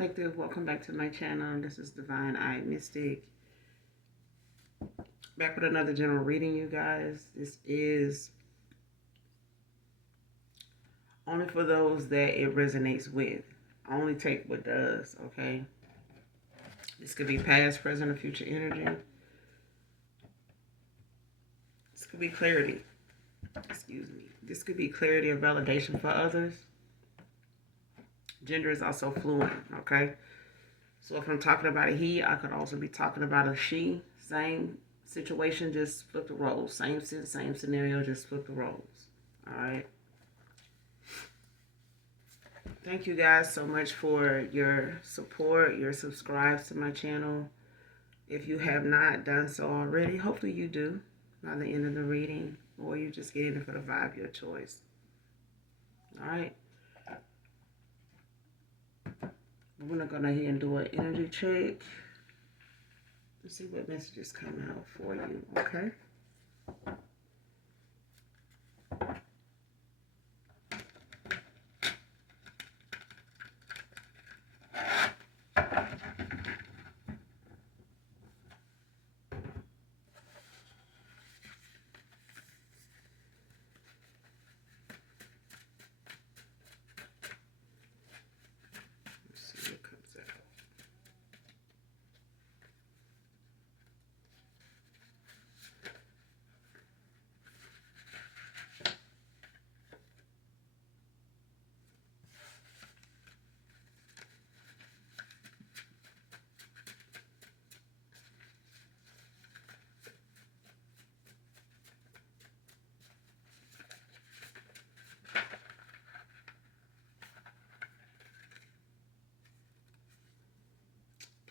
Collective, welcome back to my channel. This is Divine Eye Mystic. Back with another general reading, you guys. This is only for those that it resonates with. Only take what does, okay? This could be past, present, or future energy. This could be clarity. Excuse me. This could be clarity or validation for others. Gender is also fluid, okay? So if I'm talking about a he, I could also be talking about a she. Same situation, just flip the roles. Same scenario, just flip the roles. All right. Thank you guys so much for your support, your subscribes to my channel. If you have not done so already, hopefully you do by the end of the reading, or you just get in it for the vibe, your choice. All right. We're going to go ahead and do an energy check. Let's see what messages come out for you, okay?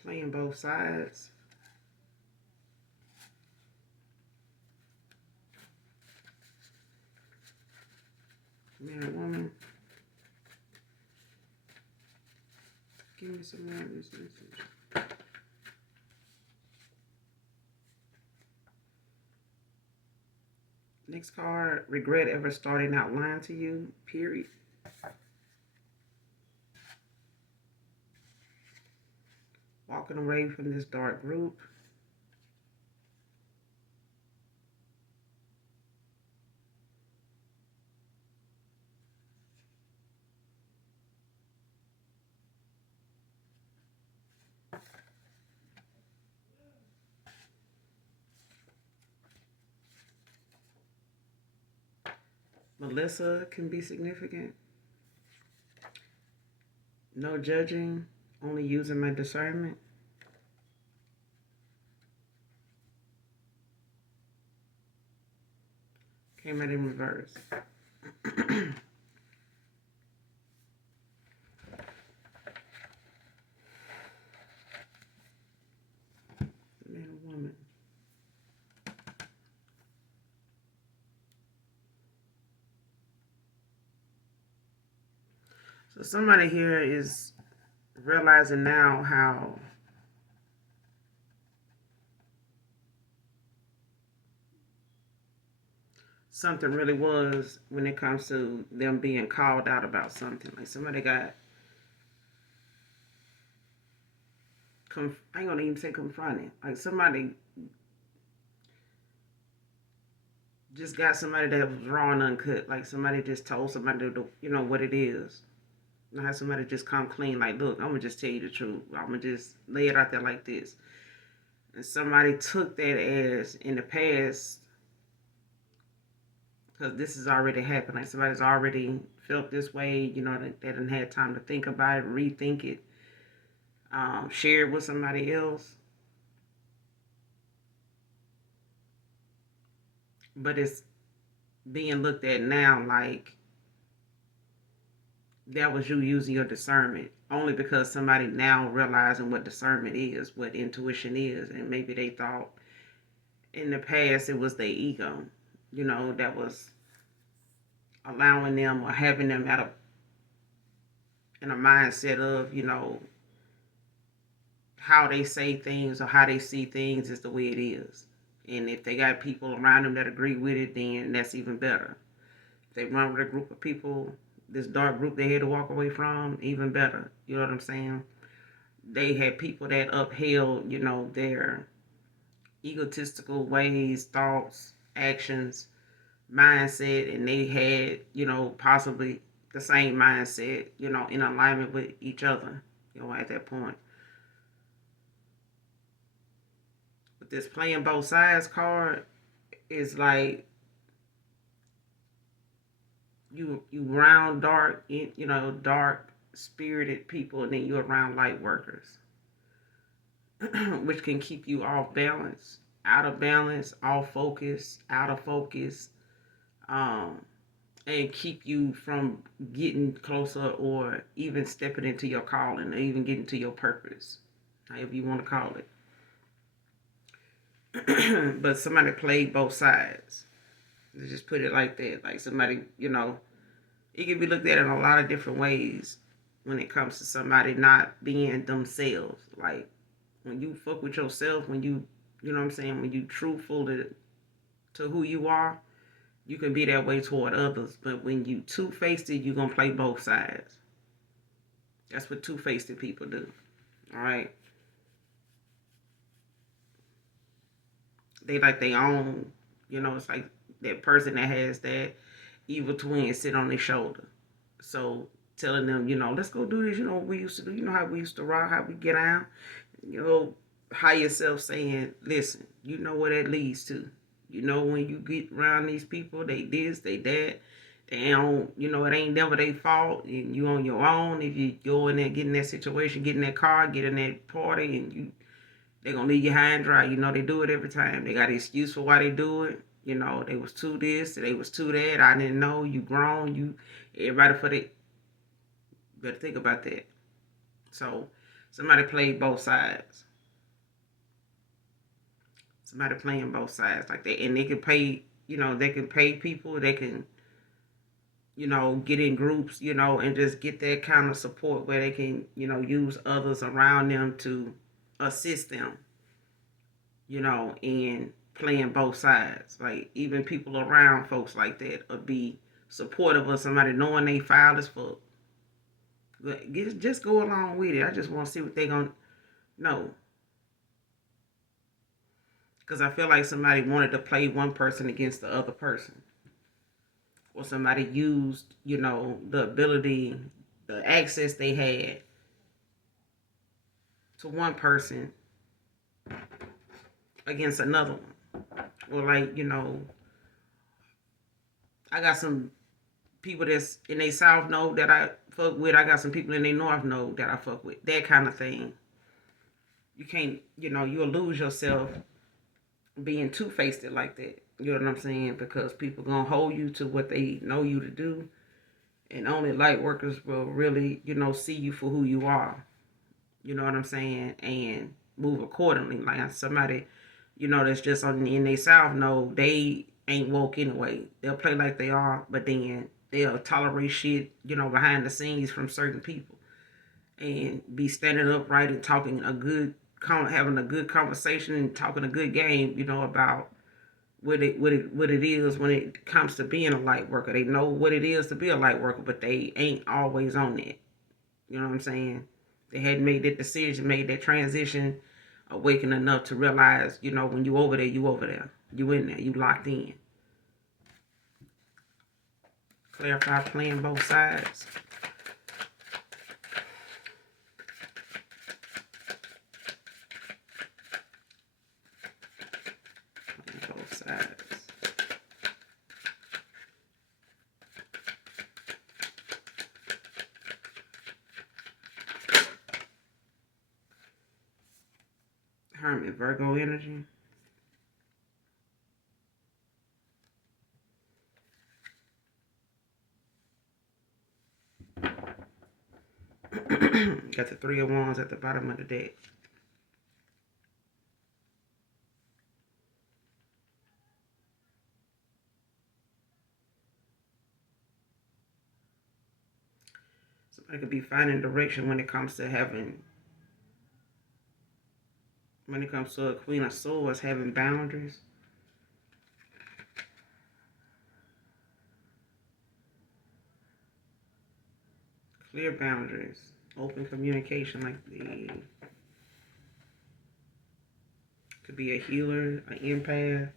Playing both sides. Man or woman. Give me some more of this message. Next card, regret ever starting out lying to you, period. Walking away from this dark group. Melissa can be significant. No judging, only using my discernment. Came out in reverse. Man or woman. So somebody here is realizing now how something really was when it comes to them being called out about something. Like somebody got, I ain't gonna even say confronted. Like somebody just got somebody that was raw and uncut. Like somebody just told somebody, what it is. Not have somebody just come clean, like, look, I'm gonna just tell you the truth. I'm gonna just lay it out there like this. And somebody took that as in the past, because this has already happened. Like somebody's already felt this way, they didn't have time to think about it, rethink it, share it with somebody else. But it's being looked at now like that was you using your discernment, only because somebody now realizing what discernment is, what intuition is, and maybe they thought in the past it was their ego, that was allowing them or having them in a mindset of, how they say things or how they see things is the way it is. And if they got people around them that agree with it, then that's even better. If they run with a group of people, this dark group they had to walk away from, even better. You know what I'm saying? they had people that upheld, their egotistical ways, thoughts, actions, mindset, and they had, possibly the same mindset, in alignment with each other, at that point. But this playing both sides card is like you round dark, dark spirited people, and then you're around light workers, which can keep you off balance, off focus, out of focus, um, and keep you from getting closer or even stepping into your calling or even getting to your purpose, however you want to call it. But somebody played both sides. Let's just put it like that. Like somebody, it can be looked at in a lot of different ways when it comes to somebody not being themselves. Like when you fuck with yourself, when you know what I'm saying, when you truthful to who you are, you can be that way toward others. But when you two-faced it, you're gonna play both sides. That's what two-faced people do. All right. They like they own, it's like that person that has that evil twin sit on their shoulder. So telling them, let's go do this, what we used to do, how we used to rock, how we get out, high yourself saying, listen, you know what that leads to. When you get around these people, they this, they that, they don't, it ain't never their fault, and you on your own. If you go in there, get in that situation, get in that car, get in that party, and they gonna leave you high and dry. They do it every time. They got an excuse for why they do it. They was too this, they was too that. I didn't know. You grown. Everybody for that. Better think about that. So somebody played both sides. Somebody playing both sides like that, and they can pay. They can pay people. They can, get in groups. And just get that kind of support where they can, use others around them to assist them. And playing both sides. Like even people around folks like that will be supportive of somebody knowing they foul as fuck. But just go along with it. I just want to see what they gonna know. Because I feel like somebody wanted to play one person against the other person. Or somebody used, the ability, the access they had to one person against another one. Or like, I got some people that's in their South node that I fuck with. I got some people in their North node that I fuck with. That kind of thing. You can't, you'll lose yourself being two-faced like that. You know what I'm saying? Because people gonna hold you to what they know you to do, and only light workers will really, see you for who you are. You know what I'm saying? And move accordingly. Like somebody, that's just in their South node, they ain't woke anyway. They'll play like they are, but then they'll tolerate shit, behind the scenes from certain people, and be standing upright and talking having a good conversation and talking a good game, about what it is when it comes to being a light worker. They know what it is to be a light worker, but they ain't always on it. You know what I'm saying? They hadn't made that decision, made that transition, awakened enough to realize, when you over there, you over there. You in there, you locked in. Clarify playing both sides. Playing both sides. Hermit, Virgo energy. Got the Three of Wands at the bottom of the deck. Somebody could be finding direction when it comes to a Queen of Swords, having boundaries. Clear boundaries. Open communication, like the could be a healer, an empath.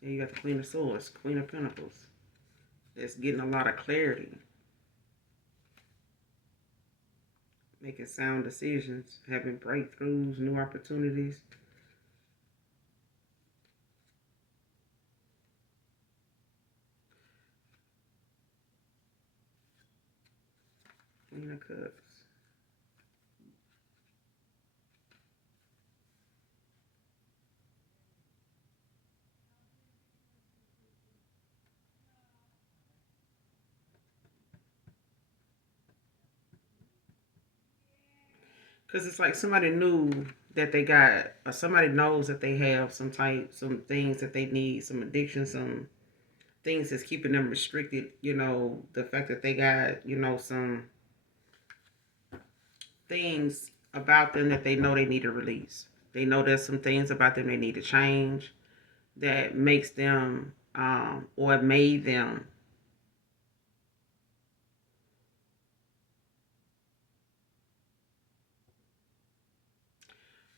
Then you got the Queen of Swords, Queen of Pentacles. That's getting a lot of clarity, making sound decisions, having breakthroughs, new opportunities. Queen of Cups. Because it's like somebody knew that they got, or somebody knows that they have some things that they need, some addiction, some things that's keeping them restricted. The fact that they got, some things about them that they know they need to release. They know there's some things about them they need to change that makes them, or made them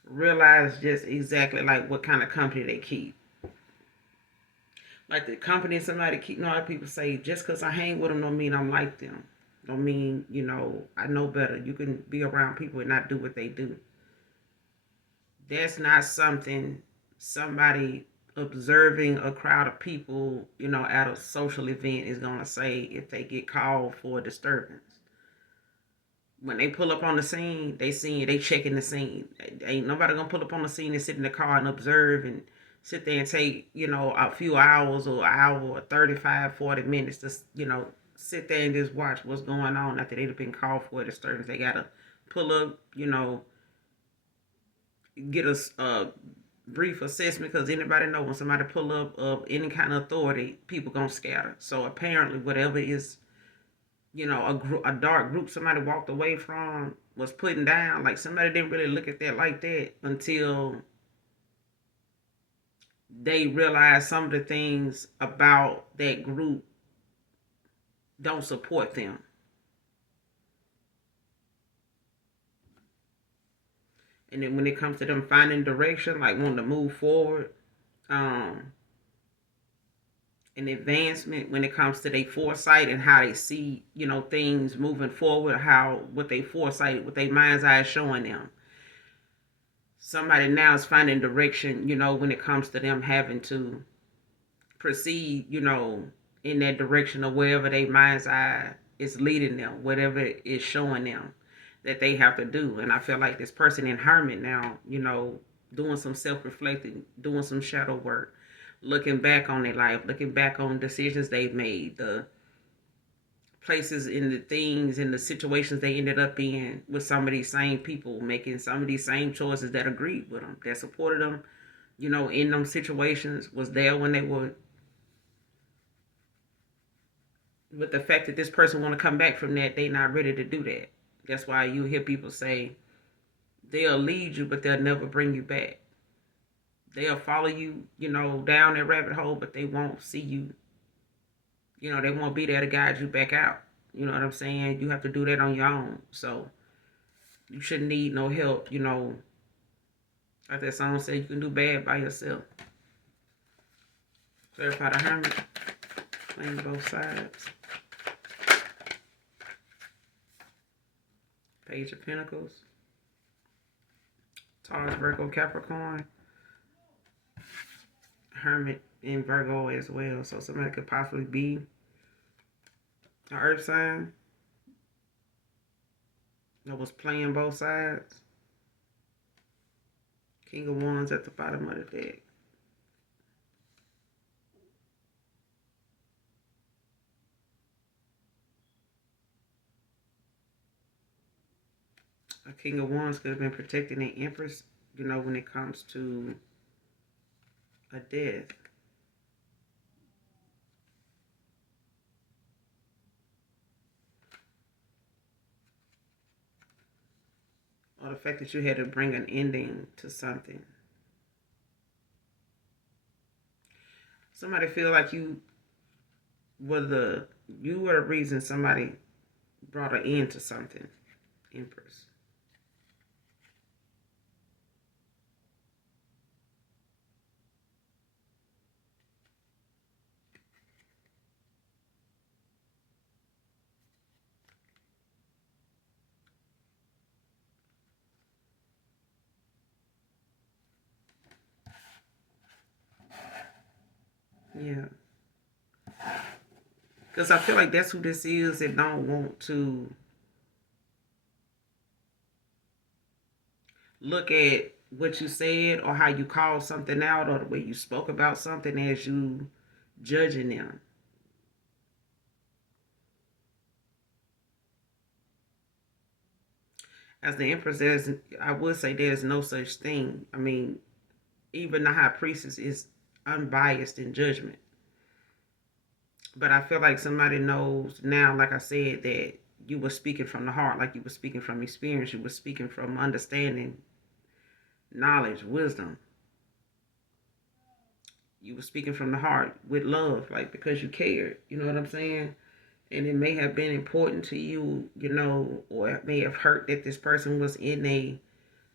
realize just exactly like what kind of company they keep. Like the company somebody keep. A lot of people say just because I hang with them don't mean I'm like them. Don't mean I know better. You can be around people and not do what they do. That's not something somebody observing a crowd of people, at a social event is gonna say if they get called for a disturbance. When they pull up on the scene, they checking the scene. Ain't nobody gonna pull up on the scene and sit in the car and observe and sit there and take, a few hours or an hour or 35, 40 minutes to, sit there and just watch what's going on after they've been called for a disturbance. They gotta pull up, get a brief assessment because anybody know when somebody pull up of any kind of authority, people gonna scatter. So apparently, whatever is a dark group somebody walked away from was putting down. Like somebody didn't really look at that like that until they realized some of the things about that group don't support them. And then when it comes to them finding direction, like wanting to move forward, um, and advancement when it comes to their foresight and how they see, things moving forward, how what they foresight, what their mind's eye is showing them. Somebody now is finding direction, when it comes to them having to proceed, in that direction of wherever their mind's eye is leading them, whatever it is showing them that they have to do. And I feel like this person in Hermit now, doing some self-reflecting, doing some shadow work, looking back on their life, looking back on decisions they've made, the places and the things and the situations they ended up in with some of these same people, making some of these same choices that agreed with them, that supported them, in them situations, was there when they were. But the fact that this person want to come back from that, they not ready to do that. That's why you hear people say they'll lead you, but they'll never bring you back. They'll follow you, down that rabbit hole, but they won't see you. They won't be there to guide you back out. You know what I'm saying? You have to do that on your own. So you shouldn't need no help. Like that song said, you can do bad by yourself. Clarify the Hermit, playing both sides. Page of Pentacles, Taurus, Virgo, Capricorn, Hermit in Virgo as well. So somebody could possibly be an earth sign that was playing both sides. King of Wands at the bottom of the deck. A King of Wands could have been protecting the Empress, when it comes to a death. Or the fact that you had to bring an ending to something. Somebody feel like you were the reason somebody brought an end to something. Empress. Yeah. Because I feel like that's who this is that don't want to look at what you said or how you called something out or the way you spoke about something as you judging them. As the Empress, I would say there's no such thing. I mean, even the High Priestess is unbiased in judgment. But I feel like somebody knows now, like I said, that you were speaking from the heart, like you were speaking from experience, you were speaking from understanding, knowledge, wisdom. You were speaking from the heart with love, like because you cared. You know what I'm saying? And it may have been important to you, or it may have hurt that this person was in a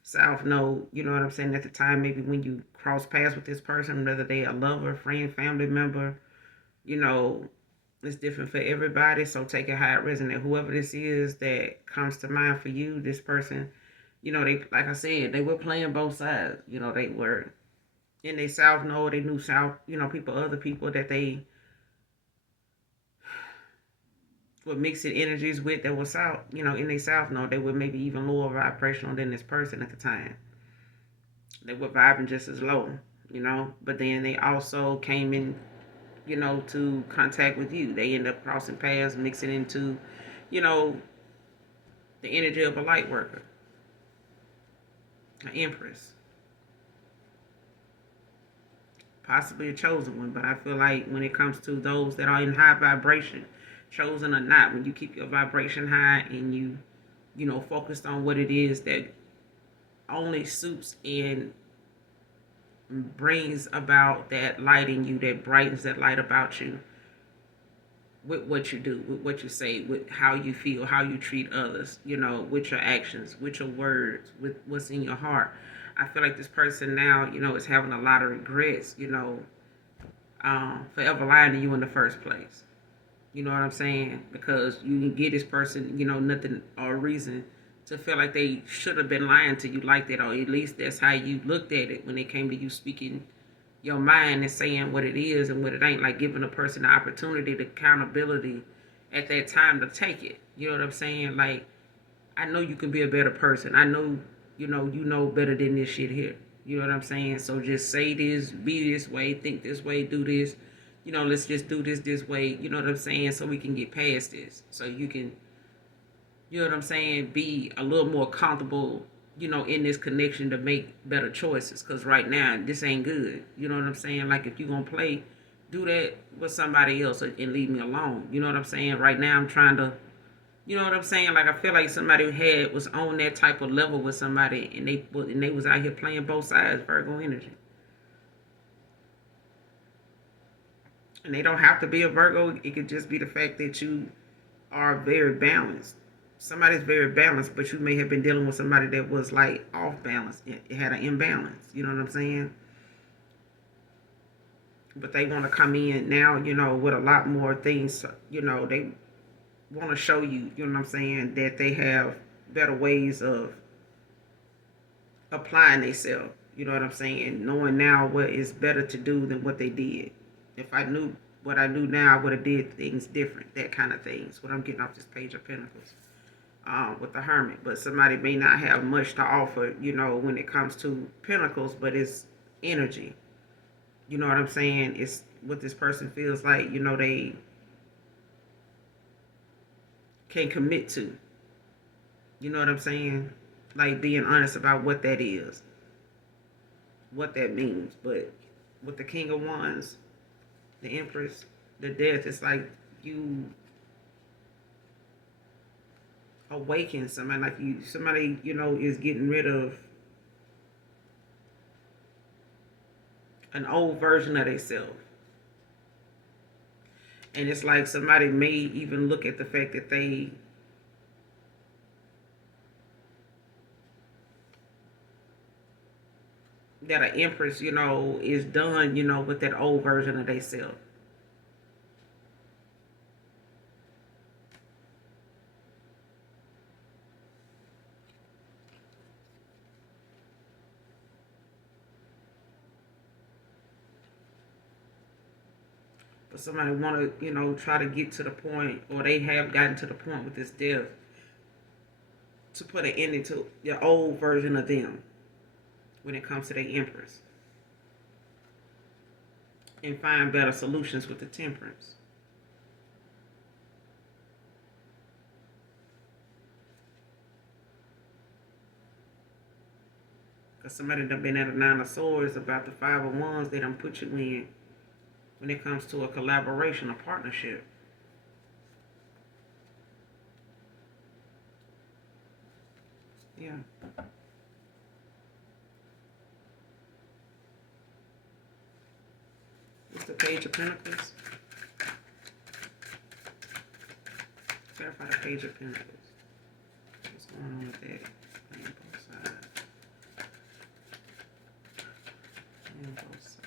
South Node, you know what I'm saying, at the time, maybe when you cross paths with this person, whether they a lover, friend, family member, you know, it's different for everybody. So take it how it resonates. Whoever this is that comes to mind for you, this person, they, like I said, they were playing both sides. They were in their South Node, they knew South, people, other people that they were mixing energies with that was South, in their South Node, they were maybe even lower vibrational than this person at the time. They were vibing just as low, but then they also came in, to contact with you. They end up crossing paths, mixing into, you know, the energy of a light worker, an empress, possibly a chosen one. But I feel like when it comes to those that are in high vibration, chosen or not, when you keep your vibration high and you focused on what it is that only suits and brings about that light in you, that brightens that light about you, with what you do, with what you say, with how you feel, how you treat others, with your actions, with your words, with what's in your heart. I feel like this person now, is having a lot of regrets, for ever lying to you in the first place. You know what I'm saying? Because you can get this person, nothing or reason to feel like they should have been lying to you like that, or at least that's how you looked at it when it came to you speaking your mind and saying what it is and what it ain't, like giving a person the opportunity, the accountability at that time to take it. You know what I'm saying? Like, I know you can be a better person. I know, you know better than this shit here. You know what I'm saying? So just say this, be this way, think this way, do this. Let's just do this way. You know what I'm saying? So we can get past this. So you can, you know what I'm saying, be a little more comfortable, in this connection to make better choices. Because right now, this ain't good. You know what I'm saying? Like, if you're going to play, do that with somebody else and leave me alone. You know what I'm saying? Right now, I'm trying to, you know what I'm saying? Like, I feel like somebody was on that type of level with somebody, and they was out here playing both sides, Virgo energy. And they don't have to be a Virgo. It could just be the fact that you are very balanced. Somebody's very balanced, but you may have been dealing with somebody that was like off balance. It had an imbalance. You know what I'm saying? But they want to come in now, with a lot more things. They want to show you, you know what I'm saying, that they have better ways of applying themselves. You know what I'm saying? Knowing now what is better to do than what they did. If I knew what I knew now, I would have did things different. That kind of things. What I'm getting off this page of Pentacles. With the Hermit, but somebody may not have much to offer, when it comes to Pentacles, but it's energy. You know what I'm saying? It's what this person feels like, they can commit to. You know what I'm saying? Like being honest about what that is, what that means. But with the King of Wands, the Empress, the Death, it's like you awaken somebody, like somebody, is getting rid of an old version of themselves. And it's like somebody may even look at the fact that they that an empress, you know, is done, you know, with that old version of theyself. But somebody want to, you know, try to get to the point, or they have gotten to the point with this death to put an ending to your old version of them when it comes to their empress, and find better solutions with the temperance. Because somebody that been at a nine of swords about the five of wands, they done put you in when it comes to a collaboration, a partnership. Yeah. What's the page of pentacles? Clarify the page of pentacles. What's going on with that? Playing both sides. Playing both sides.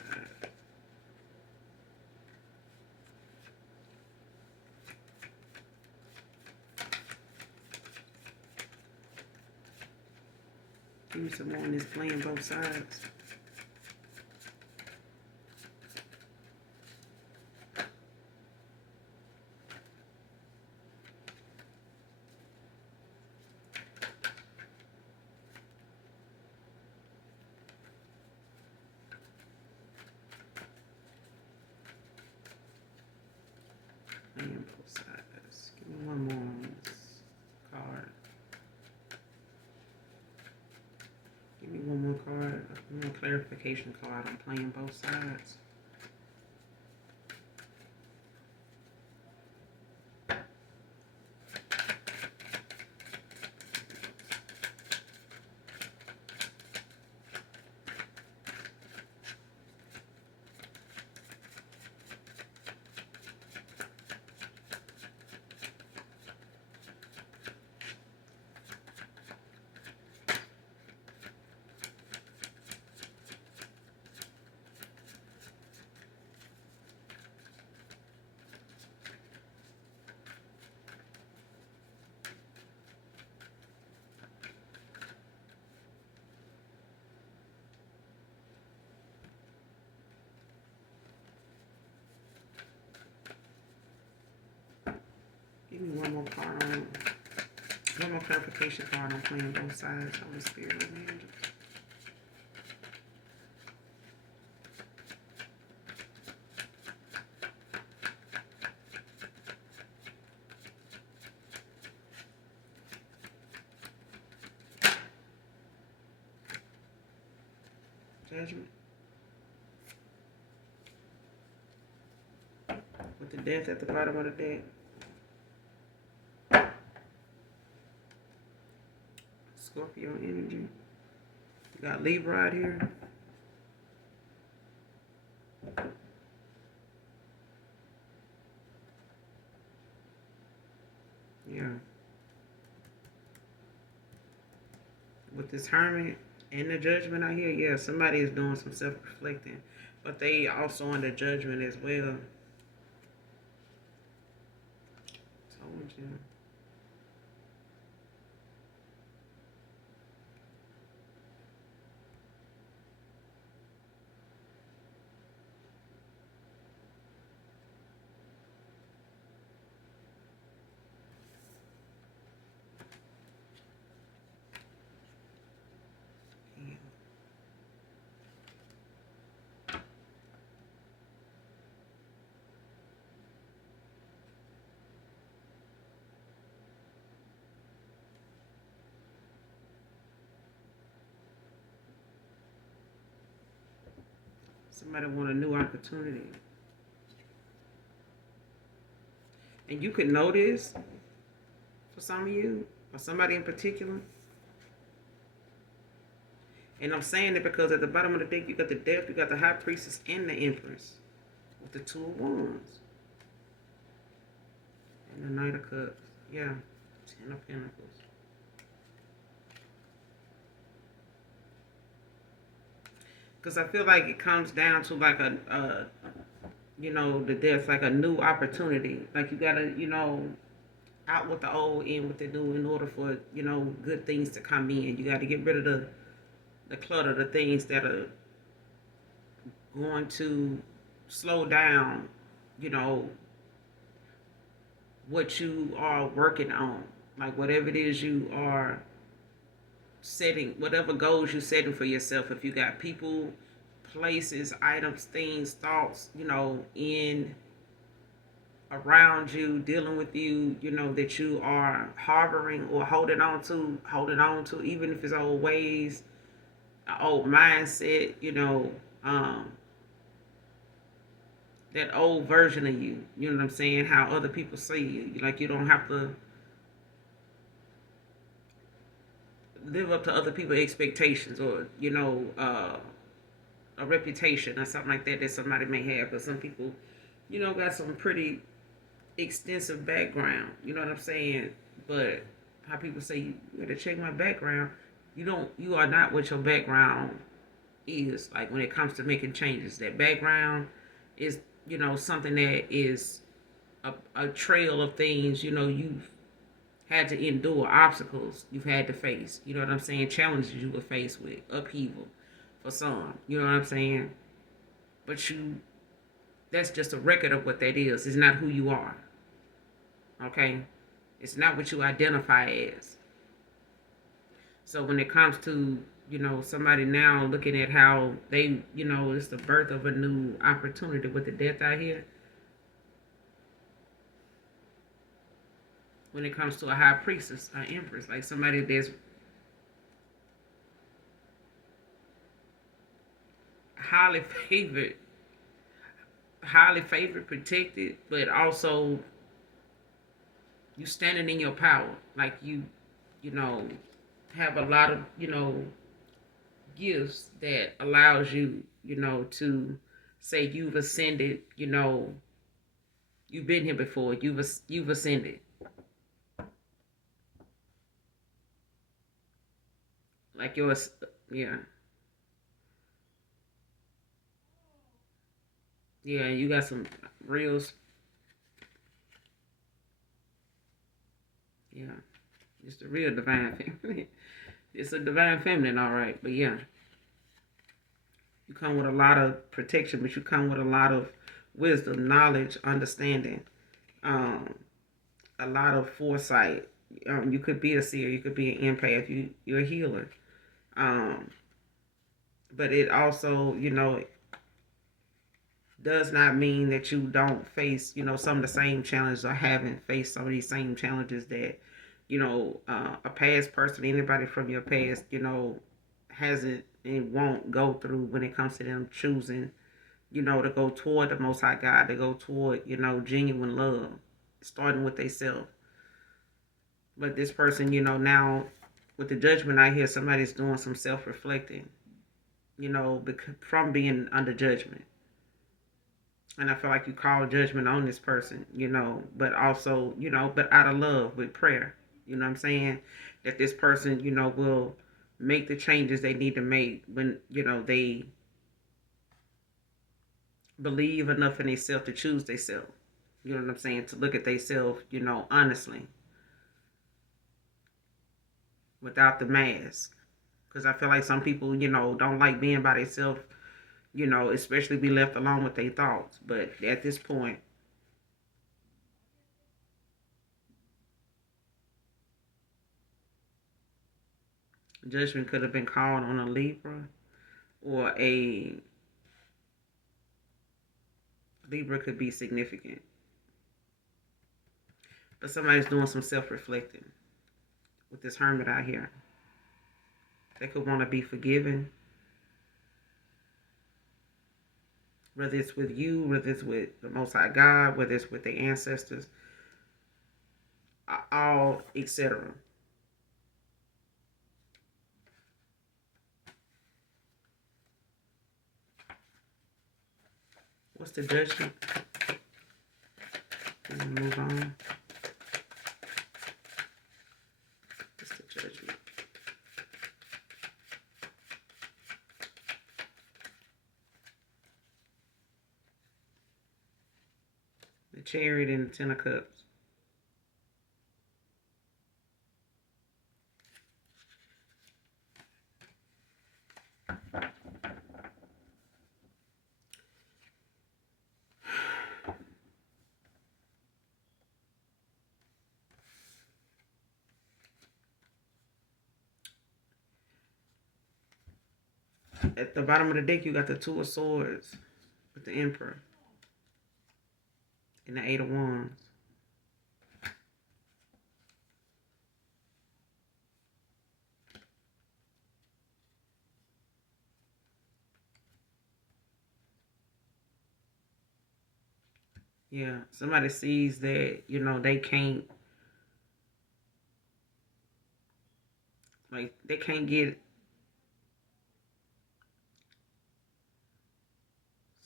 Give me some more on this playing both sides. Playing both sides. Give me one more on this card. Give me one more card. One more clarification card on playing both sides. Give me one more card on, one more clarification card on playing both sides. Holy Spirit of angels. Judgment. With the death at the bottom of the deck. Scorpio energy. You got Libra out here. Yeah. With this Hermit and the Judgment out here, yeah, somebody is doing some self-reflecting. But they also under judgment as well. Told you. Somebody want a new opportunity. And you could know this for some of you, or somebody in particular. And I'm saying it because at the bottom of the deck, you got the Death, you got the High Priestess, and the Empress. With the Two of Wands. And the Knight of Cups. Yeah. Ten of Pentacles. Because I feel like it comes down to like the death, like a new opportunity. Like you gotta, out with the old, in with the new, in order for good things to come in. You got to get rid of the clutter, the things that are going to slow down, you know, what you are working on. Like whatever it is you are setting, whatever goals you're setting for yourself. If you got people, places, items, things, thoughts, in around you, dealing with you, that you are harboring or holding on to, even if it's old ways, old mindset, um, that old version of you. You know what I'm saying? How other people see you. Like you don't have to live up to other people's expectations, or a reputation or something like that somebody may have. Because some people, got some pretty extensive background. You know what I'm saying? But how people say you gotta check my background. You are not what your background is. Like when it comes to making changes, that background is something that is a trail of things. You've had to endure, obstacles you've had to face. You know what I'm saying? Challenges you were faced with, upheaval for some. You know what I'm saying? But that's just a record of what that is. It's not who you are. Okay? It's not what you identify as. So when it comes to, somebody now looking at how they, it's the birth of a new opportunity with the death out here. When it comes to a high priestess, an empress, like somebody that's highly favored, protected, but also you standing in your power. Like you know, have a lot of, gifts that allows you, to say you've ascended, you've been here before, you've ascended. Like yours, yeah. Yeah, you got some reals. Yeah. It's the real divine feminine. It's a divine feminine, all right. But yeah, you come with a lot of protection, but you come with a lot of wisdom, knowledge, understanding, um, a lot of foresight. You could be a seer, you could be an empath, you're a healer. Um, but it also, does not mean that you don't face, some of the same challenges, or haven't faced some of these same challenges that, a past person, anybody from your past, hasn't and won't go through when it comes to them choosing, to go toward the Most High God, to go toward, genuine love, starting with themselves. But this person, now with the judgment I hear, somebody's doing some self-reflecting, from being under judgment. And I feel like you call judgment on this person, but also, but out of love with prayer. You know what I'm saying? That this person, will make the changes they need to make when, they believe enough in themselves to choose themselves. You know what I'm saying? To look at themselves, honestly, without the mask. Because I feel like some people, don't like being by themselves, especially be left alone with their thoughts. But at this point, judgment could have been called on a Libra, or a Libra could be significant. But somebody's doing some self-reflecting with this hermit out here. They could want to be forgiven, whether it's with you, whether it's with the Most High God, whether it's with their ancestors, all, etc. What's the judgment? Move on. What's the judgment? Chariot and the Ten of Cups. At the bottom of the deck, you got the Two of Swords with the Emperor and the Eight of Wands. Yeah, somebody sees that, they can't, like, they can't get,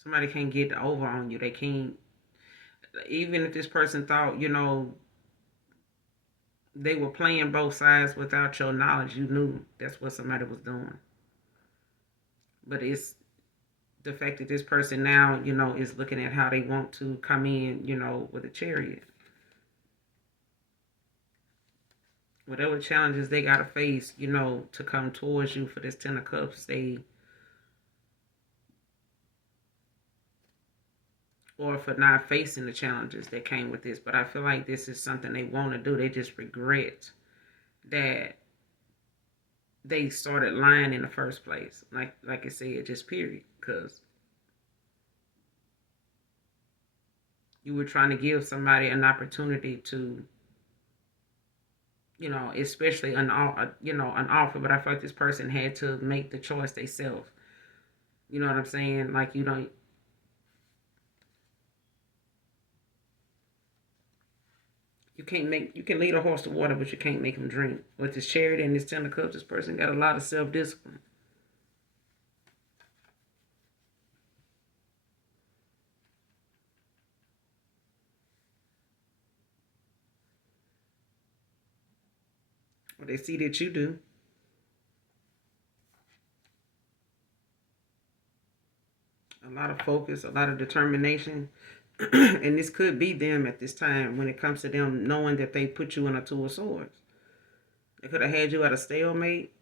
somebody can't get over on you. They can't, even if this person thought, they were playing both sides without your knowledge, you knew that's what somebody was doing. But it's the fact that this person now, is looking at how they want to come in, with a Chariot. Whatever challenges they got to face, to come towards you for this Ten of Cups, or for not facing the challenges that came with this. But I feel like this is something they want to do. They just regret that they started lying in the first place. Like I said, just period. Because you were trying to give somebody an opportunity to, especially an offer. But I feel like this person had to make the choice themselves. You know what I'm saying? Like, you can lead a horse to water, but you can't make him drink. With this Chariot and this Ten of Cups, this person got a lot of self-discipline. Well, they see that you do. A lot of focus, a lot of determination. And this could be them at this time when it comes to them knowing that they put you in a Two of Swords. They could have had you at a stalemate.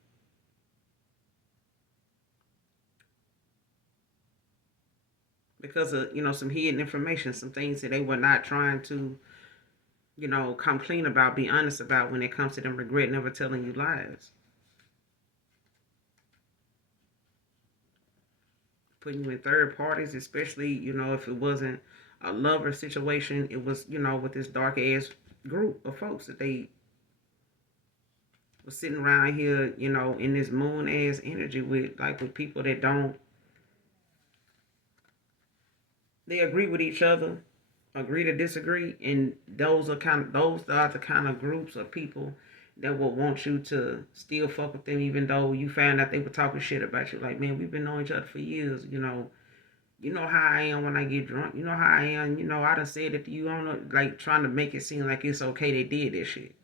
Because of, some hidden information, some things that they were not trying to, come clean about, be honest about when it comes to them regret never telling you lies. Putting you in third parties, especially, if it wasn't a lover situation, it was, with this dark ass group of folks that they was sitting around here, in this moon ass energy with people that don't, they agree with each other, agree to disagree, and those are the kind of groups of people that will want you to still fuck with them, even though you found out they were talking shit about you. Like, man, we've been knowing each other for years, You know how I am when I get drunk. You know how I am. I done said it to you. I don't know, like, trying to make it seem like it's okay they did this shit.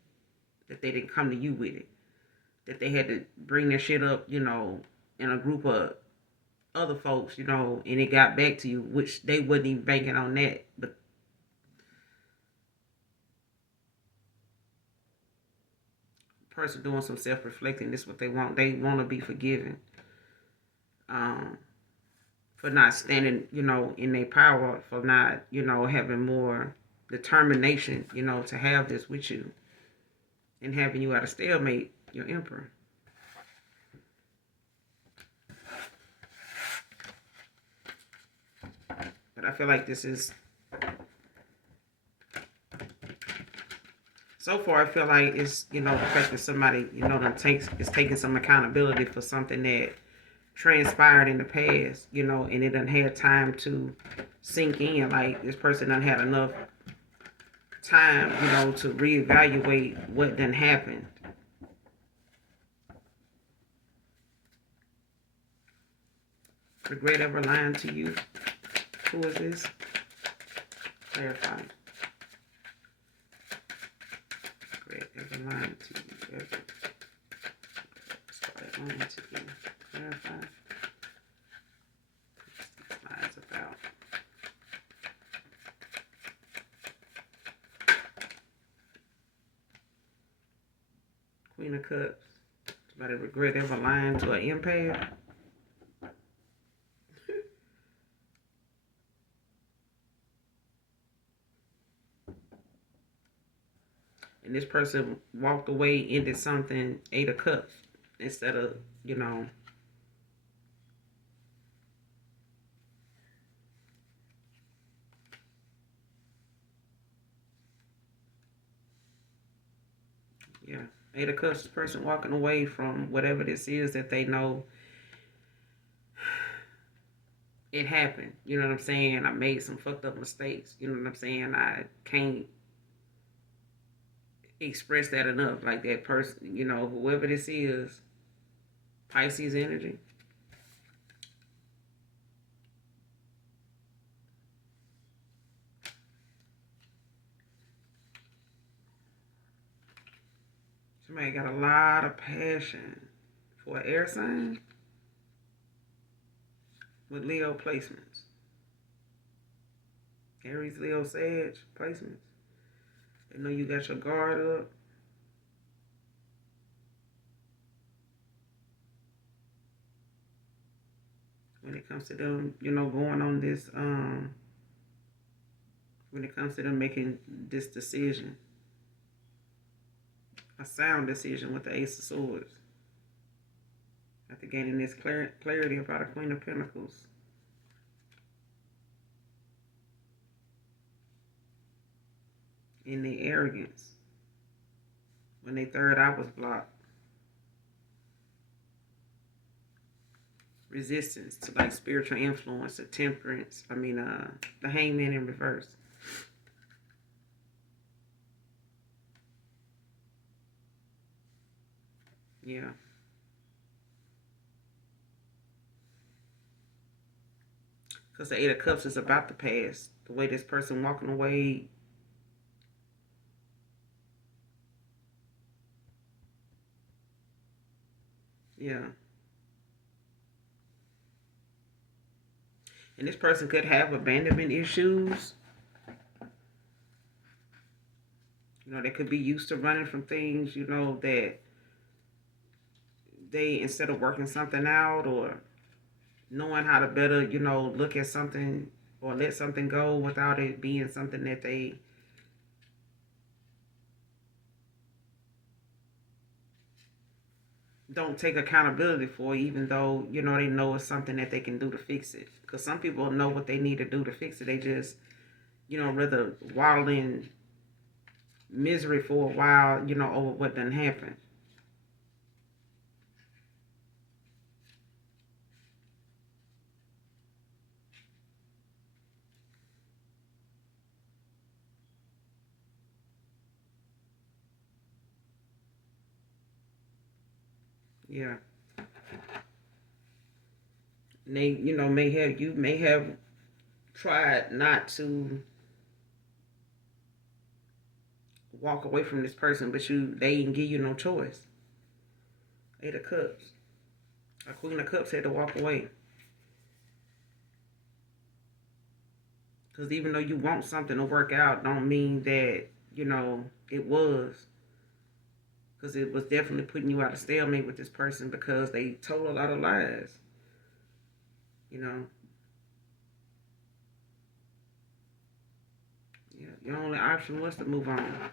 That they didn't come to you with it. That they had to bring their shit up, in a group of other folks, and it got back to you, which they wasn't even banking on that. But person doing some self-reflecting, this is what they want. They want to be forgiven. For not standing, in their power, for not, having more determination, to have this with you and having you at a stalemate, your Emperor. But I feel like this is, so far I feel like it's, the fact that somebody, is taking some accountability for something that transpired in the past, and it done had time to sink in. Like, this person done had enough time, to reevaluate what done happened. Regret ever lying to you? Who is this? Clarify. Regret ever lying to you? Ever started lying to you? Clarify. What's these lies about? Queen of Cups. Somebody regret ever lying to an empath. And this person walked away into something, 8 of Cups, instead of, you know, yeah. 8 of Cups, person walking away from whatever this is that they know it happened. You know what I'm saying? I made some fucked up mistakes. You know what I'm saying? I can't express that enough. Like that person, you know, whoever this is, Pisces energy. Somebody got a lot of passion for an air sign with Leo placements. Aries, Leo, Sag placements. They know you got your guard up. When it comes to them, you know, going on this, when it comes to them making this decision, a sound decision with the Ace of Swords. After gaining this clarity about a Queen of Pentacles. In their arrogance. When their third eye was blocked. Resistance to like spiritual influence or temperance. The Hangman in reverse. Yeah. Because the 8 of Cups is about the past. The way this person walking away. Yeah. And this person could have abandonment issues. You know, they could be used to running from things, you know, that they, instead of working something out or knowing how to better, you know, look at something or let something go without it being something that they don't take accountability for, even though, you know, they know it's something that they can do to fix it. Because some people know what they need to do to fix it. They just, you know, rather waddle in misery for a while, you know, over what done happened. Yeah. And they, you know, may have tried not to walk away from this person, but they didn't give you no choice. 8 of Cups. A Queen of Cups had to walk away. Because even though you want something to work out, don't mean that, you know, it was. Because it was definitely putting you out of stalemate with this person because they told a lot of lies. You know. Yeah. Your only option was to move on.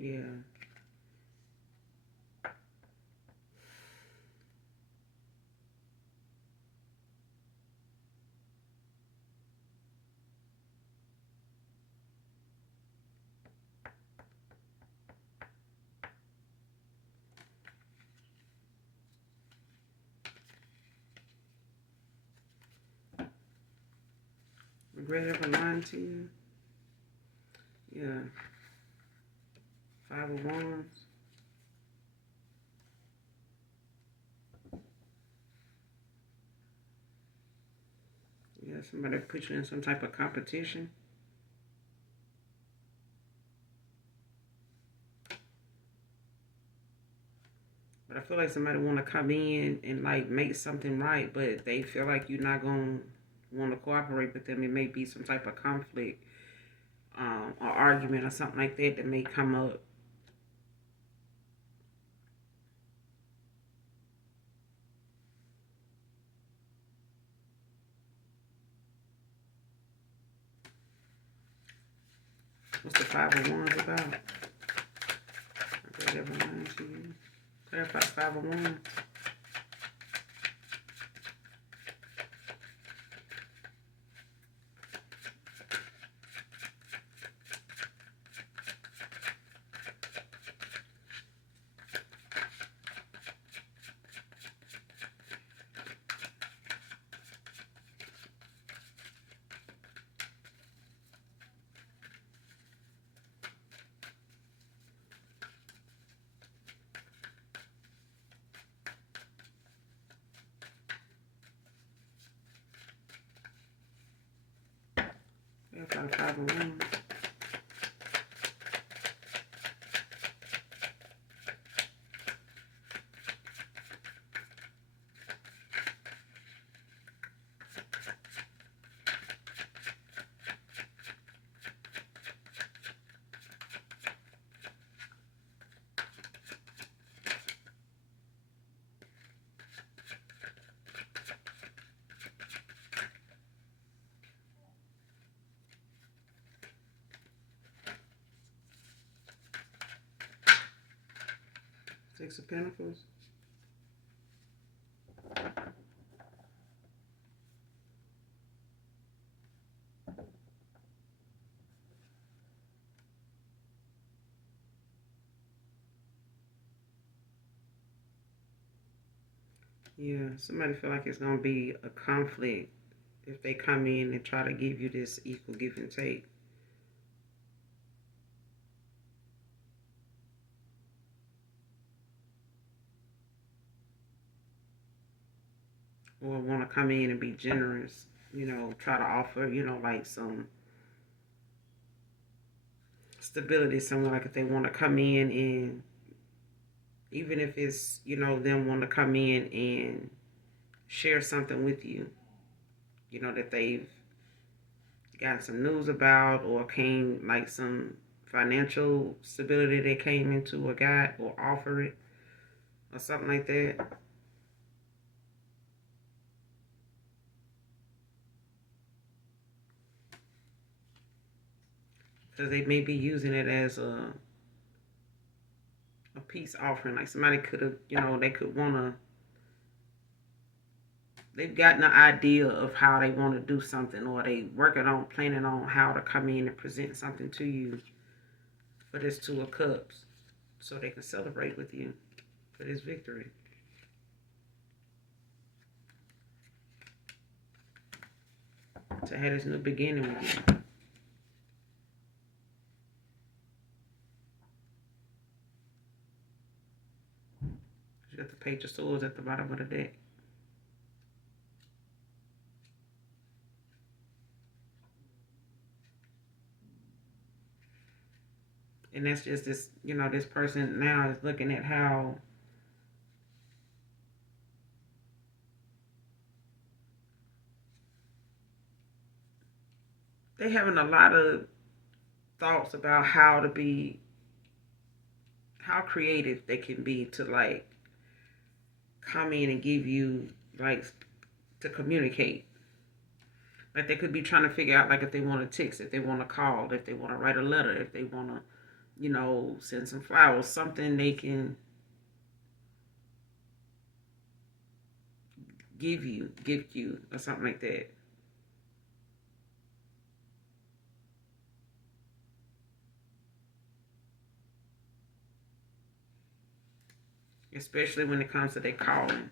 Yeah. Regret ever lying to you. Yeah. Five of Wands. Yeah, somebody put you in some type of competition. But I feel like somebody want to come in and like make something right, but they feel like you're not going to want to cooperate with them. It may be some type of conflict, or argument or something like that that may come up. What's the Five of Wands about? I read that one to you. Clarify Five of Wands. Clarify Five of Wands. Six of Pentacles. Yeah, somebody feel like it's gonna be a conflict if they come in and try to give you this equal give and take. Or want to come in and be generous, try to offer, like some stability somewhere. Like if they want to come in and even if it's, them want to come in and share something with you, that they've got some news about or came like some financial stability they came into or got or offer it or something like that. Because they may be using it as a peace offering. Like somebody could have, they could want to, they've gotten an idea of how they want to do something, or they working on planning on how to come in and present something to you for this Two of Cups so they can celebrate with you for this victory. To have this new beginning with you. You got the Page of Swords at the bottom of the deck. And that's just this, this person now is looking at how they having a lot of thoughts about how creative they can be to like come in and give you like to communicate. Like they could be trying to figure out like if they want to text, if they want to call, if they want to write a letter, if they want to, send some flowers, something they can gift you, or something like that. Especially when it comes to their calling.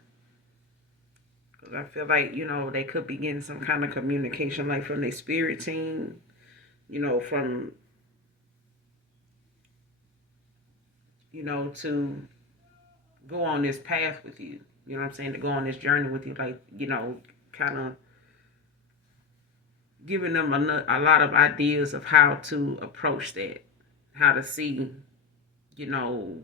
Because I feel like, they could be getting some kind of communication like from their spirit team, from to go on this path with you. You know what I'm saying? To go on this journey with you, like, kind of giving them a lot of ideas of how to approach that, how to see,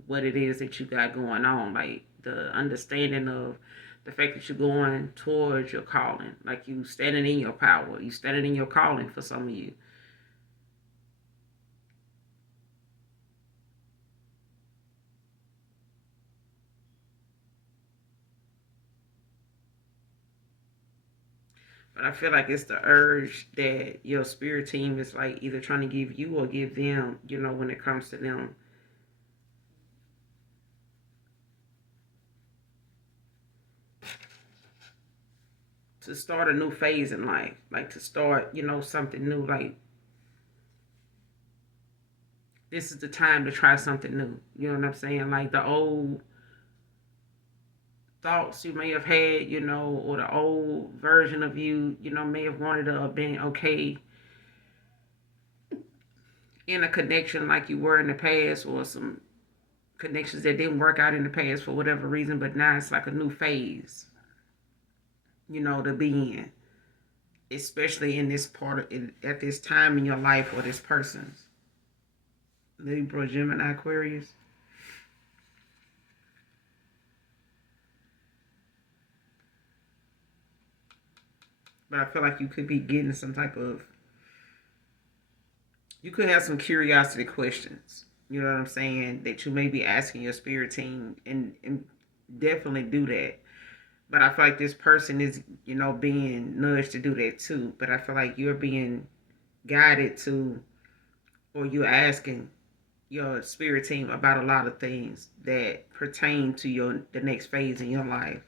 what it is that you got going on, like the understanding of the fact that you're going towards your calling, like you standing in your power, you standing in your calling for some of you. But I feel like it's the urge that your spirit team is like either trying to give you or give them, when it comes to them. To start a new phase in life, like to start, something new. Like, this is the time to try something new. You know what I'm saying? Like the old thoughts you may have had, or the old version of you, may have wanted to have been okay in a connection like you were in the past, or some connections that didn't work out in the past for whatever reason, but now it's like a new phase, to be in. Especially in this at this time in your life, or this person's. Libra, Gemini, Aquarius. But I feel like you could be getting some type of, you could have some curiosity questions. You know what I'm saying? That you may be asking your spirit team, and definitely do that. But I feel like this person is, being nudged to do that too. But I feel like you're being guided to, or you're asking your spirit team about a lot of things that pertain to the next phase in your life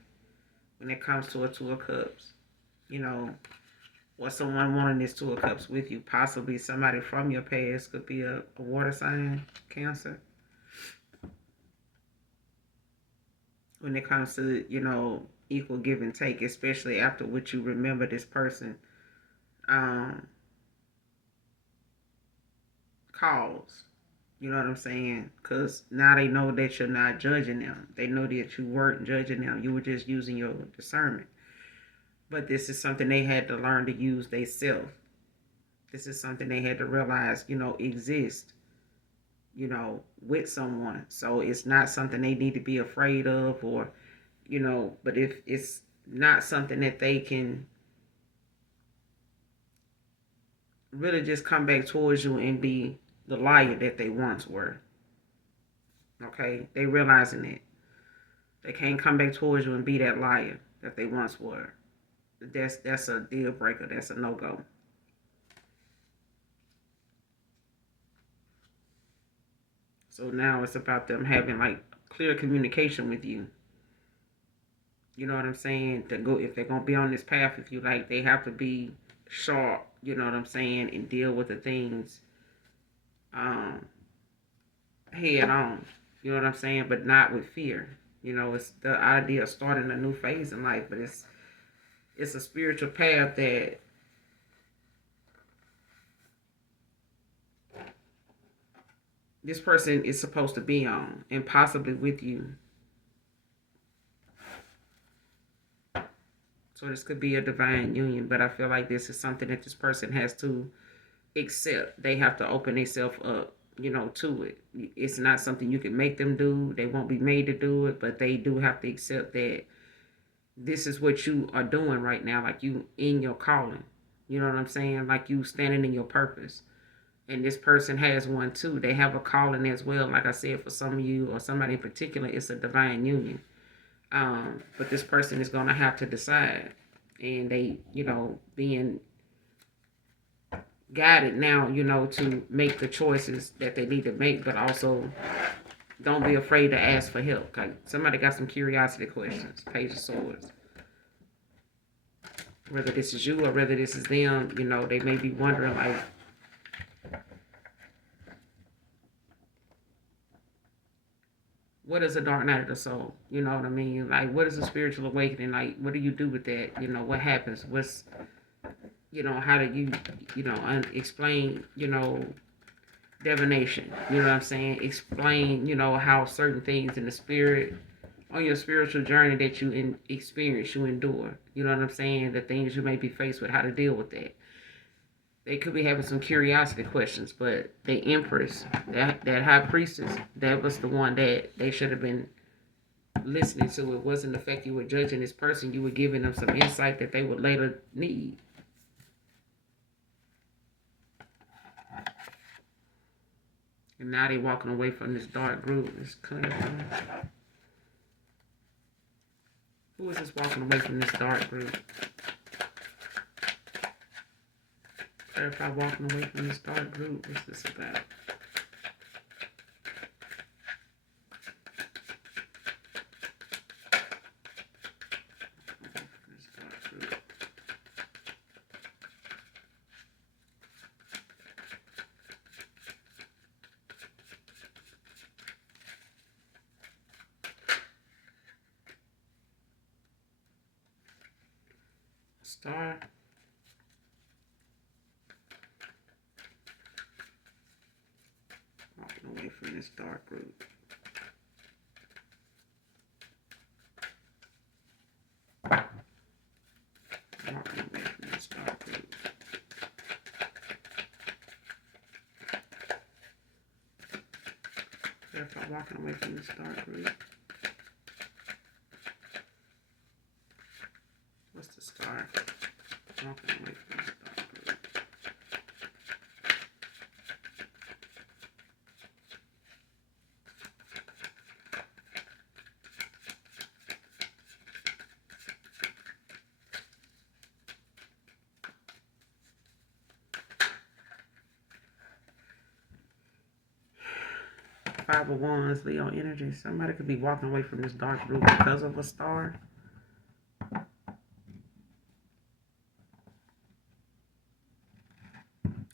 when it comes to a Two of Cups. You know, or someone wanting this Two of Cups with you. Possibly somebody from your past, could be a water sign, Cancer. When it comes to, equal give and take, especially after what you remember this person um, caused. You know what I'm saying? Because now they know that you're not judging them. They know that you weren't judging them. You were just using your discernment. But this is something they had to learn to use themselves. This is something they had to realize, exists, with someone. So it's not something they need to be afraid of, or, but if it's not something that they can really just come back towards you and be the liar that they once were. Okay? They realizing it. They can't come back towards you and be that liar that they once were. That's a deal breaker. That's a no-go. So now it's about them having like clear communication with you. You know what I'm saying? To go, if they're gonna be on this path with you, like they have to be sharp. You know what I'm saying, and deal with the things um, head on. You know what I'm saying, but not with fear. It's the idea of starting a new phase in life, but it's a spiritual path that this person is supposed to be on, and possibly with you. So this could be a divine union, but I feel like this is something that this person has to accept. They have to open themselves up, to it. It's not something you can make them do. They won't be made to do it, but they do have to accept that this is what you are doing right now, like you in your calling. You know what I'm saying? Like you standing in your purpose. And this person has one too. They have a calling as well. Like I said, for some of you or somebody in particular, it's a divine union. But this person is going to have to decide. And they, being guided now, to make the choices that they need to make, but also don't be afraid to ask for help. Like somebody got some curiosity questions. Page of Swords. Whether this is you or whether this is them, they may be wondering like, what is a dark night of the soul? You know what I mean? Like, what is a spiritual awakening? Like, what do you do with that? What happens? How do you, explain, divination. You know what I'm saying? Explain, how certain things in the spirit on your spiritual journey that you experience, you endure. You know what I'm saying? The things you may be faced with, how to deal with that. They could be having some curiosity questions, but the Empress, that high priestess, that was the one that they should have been listening to. It wasn't the fact you were judging this person, you were giving them some insight that they would later need. And now they walking away from this dark group. It's clear. Who is this walking away from this dark group? Clarify walking away from this dark group. What's this about? Star. Walking away from this dark group. Walking away from this dark group. Clarify walking away from this dark group. What's the star? Walking away from this dark group. Five of Wands, Leo energy. Somebody could be walking away from this dark group because of a star.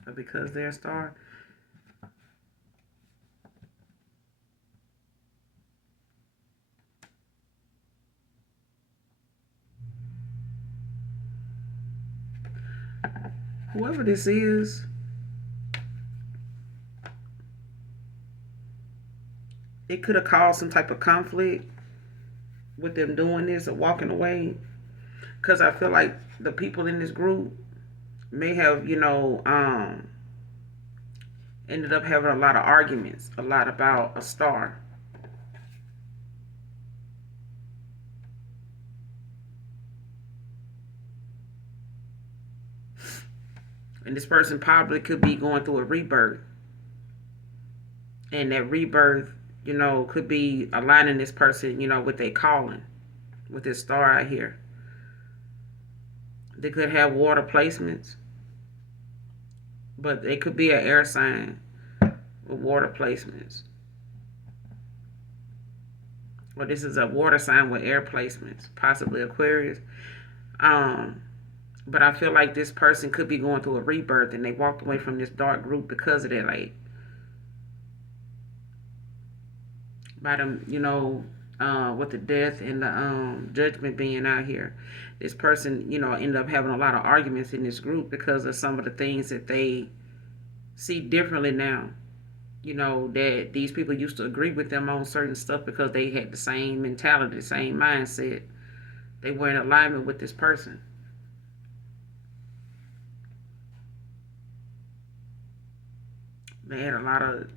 Or because they're a star. Whoever this is, it could have caused some type of conflict with them doing this or walking away. Because I feel like the people in this group may have, ended up having a lot of arguments, a lot about a star. And this person probably could be going through a rebirth. And that rebirth, could be aligning this person, with their calling, with this star out here. They could have water placements, but it could be an air sign with water placements. Or this is a water sign with air placements, possibly Aquarius. But I feel like this person could be going through a rebirth and they walked away from this dark group because of that. Like, by them, with the death and the judgment being out here, this person, ended up having a lot of arguments in this group because of some of the things that they see differently now. That these people used to agree with them on certain stuff because they had the same mentality, the same mindset. They were in alignment with this person. They had a lot of.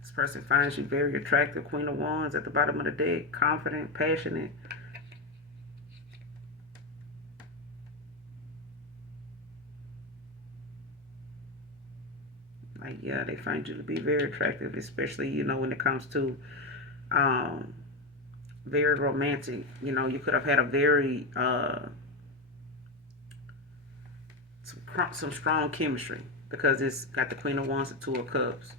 This person finds you very attractive. Queen of Wands at the bottom of the deck. Confident, passionate. Like, yeah, they find you to be very attractive, especially, when it comes to very romantic. You could have had a very some strong chemistry because it's got the Queen of Wands and Two of Cups,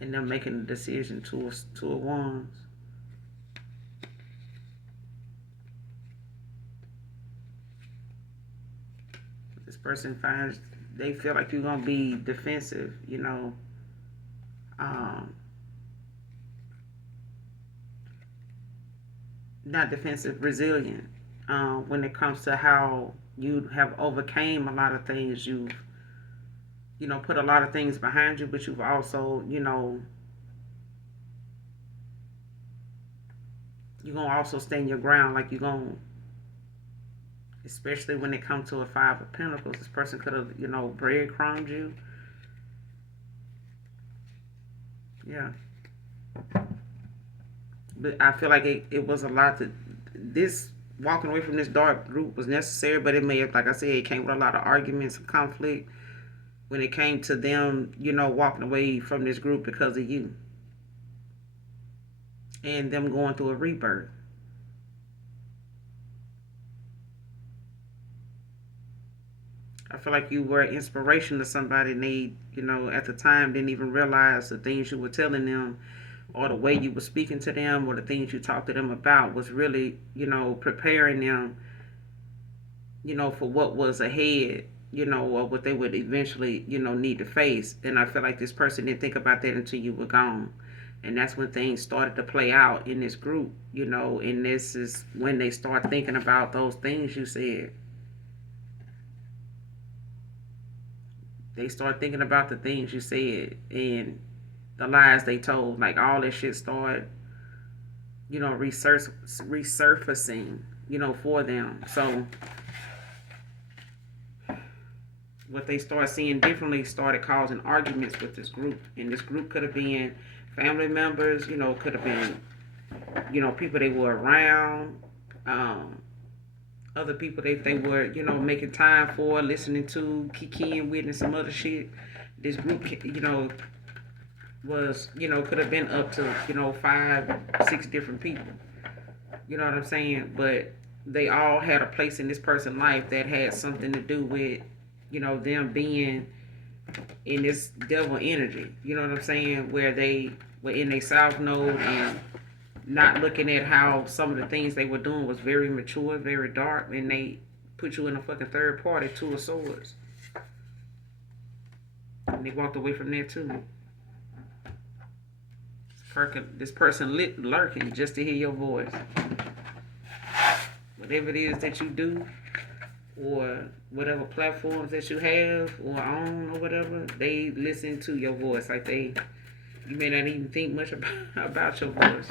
and them making the decision. Two of Wands. This person finds they feel like you're gonna be defensive, not defensive, resilient. When it comes to how you have overcame a lot of things you've put a lot of things behind you, but you've also, you're going to also stand your ground. Like you're going to, especially when it comes to a Five of Pentacles, this person could have, breadcrumbed you. Yeah. But I feel like it was a lot that this walking away from this dark group was necessary, but it may have, like I said, it came with a lot of arguments and conflict when it came to them, walking away from this group because of you and them going through a rebirth. I feel like you were an inspiration to somebody and they, at the time didn't even realize the things you were telling them or the way you were speaking to them or the things you talked to them about was really, preparing them, for what was ahead, or what they would eventually, need to face. And I feel like this person didn't think about that until you were gone. And that's when things started to play out in this group, and this is when they start thinking about those things you said. They start thinking about the things you said and the lies they told. Like all this shit started, resurfacing, for them. So what they started seeing differently started causing arguments with this group. And this group could have been family members, could have been, people they were around, other people they were, making time for, listening to, kikiing with, and some other shit. This group, was, could have been up to, 5, 6 different people. You know what I'm saying? But they all had a place in this person's life that had something to do with, them being in this devil energy. You know what I'm saying? Where they were in a south node and not looking at how some of the things they were doing was very mature, very dark, and they put you in a fucking third party, Two of Swords. And they walked away from there too. This person lurking just to hear your voice. Whatever it is that you do, or whatever platforms that you have or own or whatever, they listen to your voice. Like you may not even think much about your voice.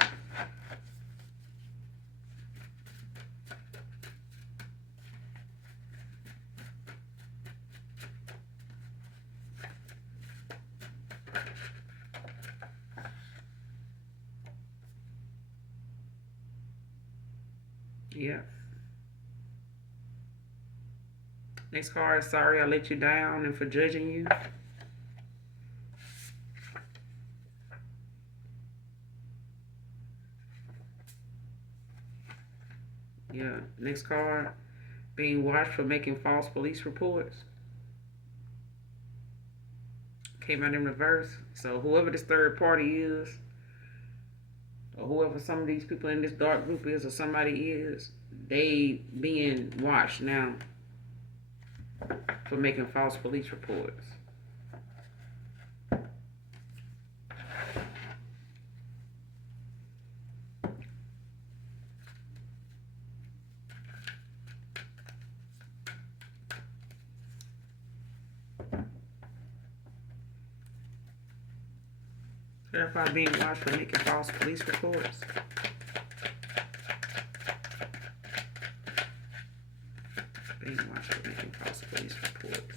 Yeah. Next card, sorry I let you down and for judging you. Yeah. Next card, being watched for making false police reports. Came out in reverse. So whoever this third party is, or whoever some of these people in this dark group is, or somebody is, they being watched now for making false police reports. Clarify being watched for making false police reports. Being watched for making false police reports.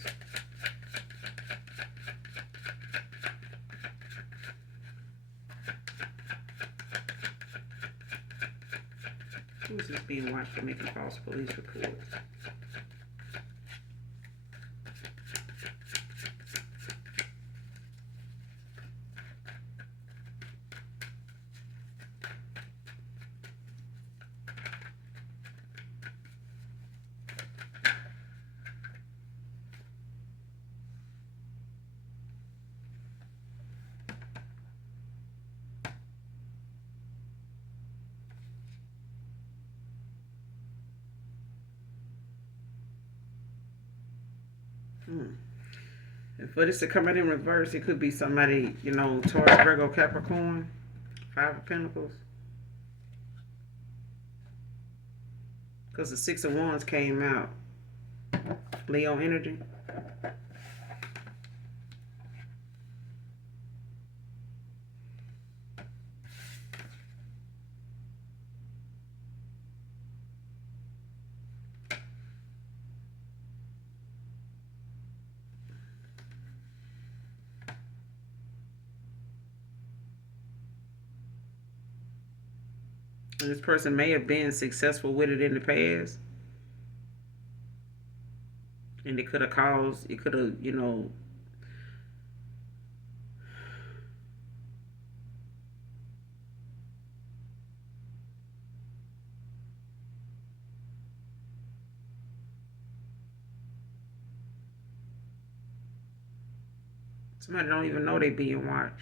Who is this being watched for making false police reports? And for this to come out in reverse, it could be somebody, Taurus, Virgo, Capricorn, Five of Pentacles. Because the Six of Wands came out. Leo energy. And this person may have been successful with it in the past, and it could have caused, it could have, somebody don't even know they being watched.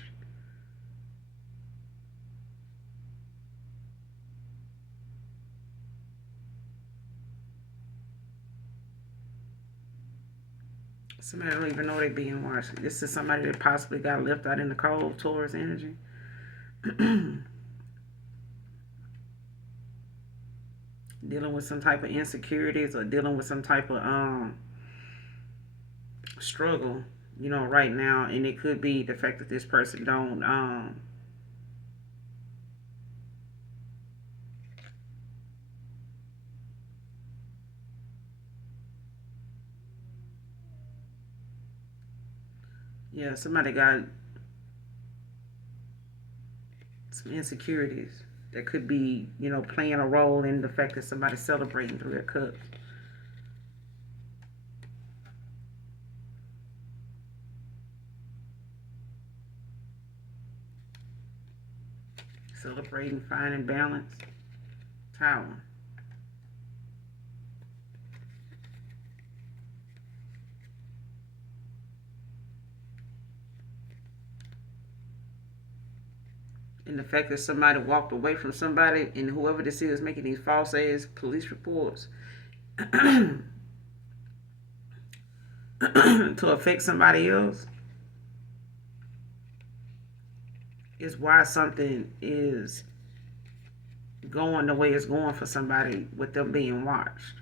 Somebody don't even know they being watched. This is somebody that possibly got left out in the cold towards energy. Dealing with some type of insecurities or dealing with some type of struggle, right now, and it could be the fact that this person don't yeah, somebody got some insecurities that could be, playing a role in the fact that somebody's celebrating through their cups. Celebrating, finding balance. Tower. And the fact that somebody walked away from somebody, and whoever this is making these false ass police reports to affect somebody else, is why something is going the way it's going for somebody with them being watched.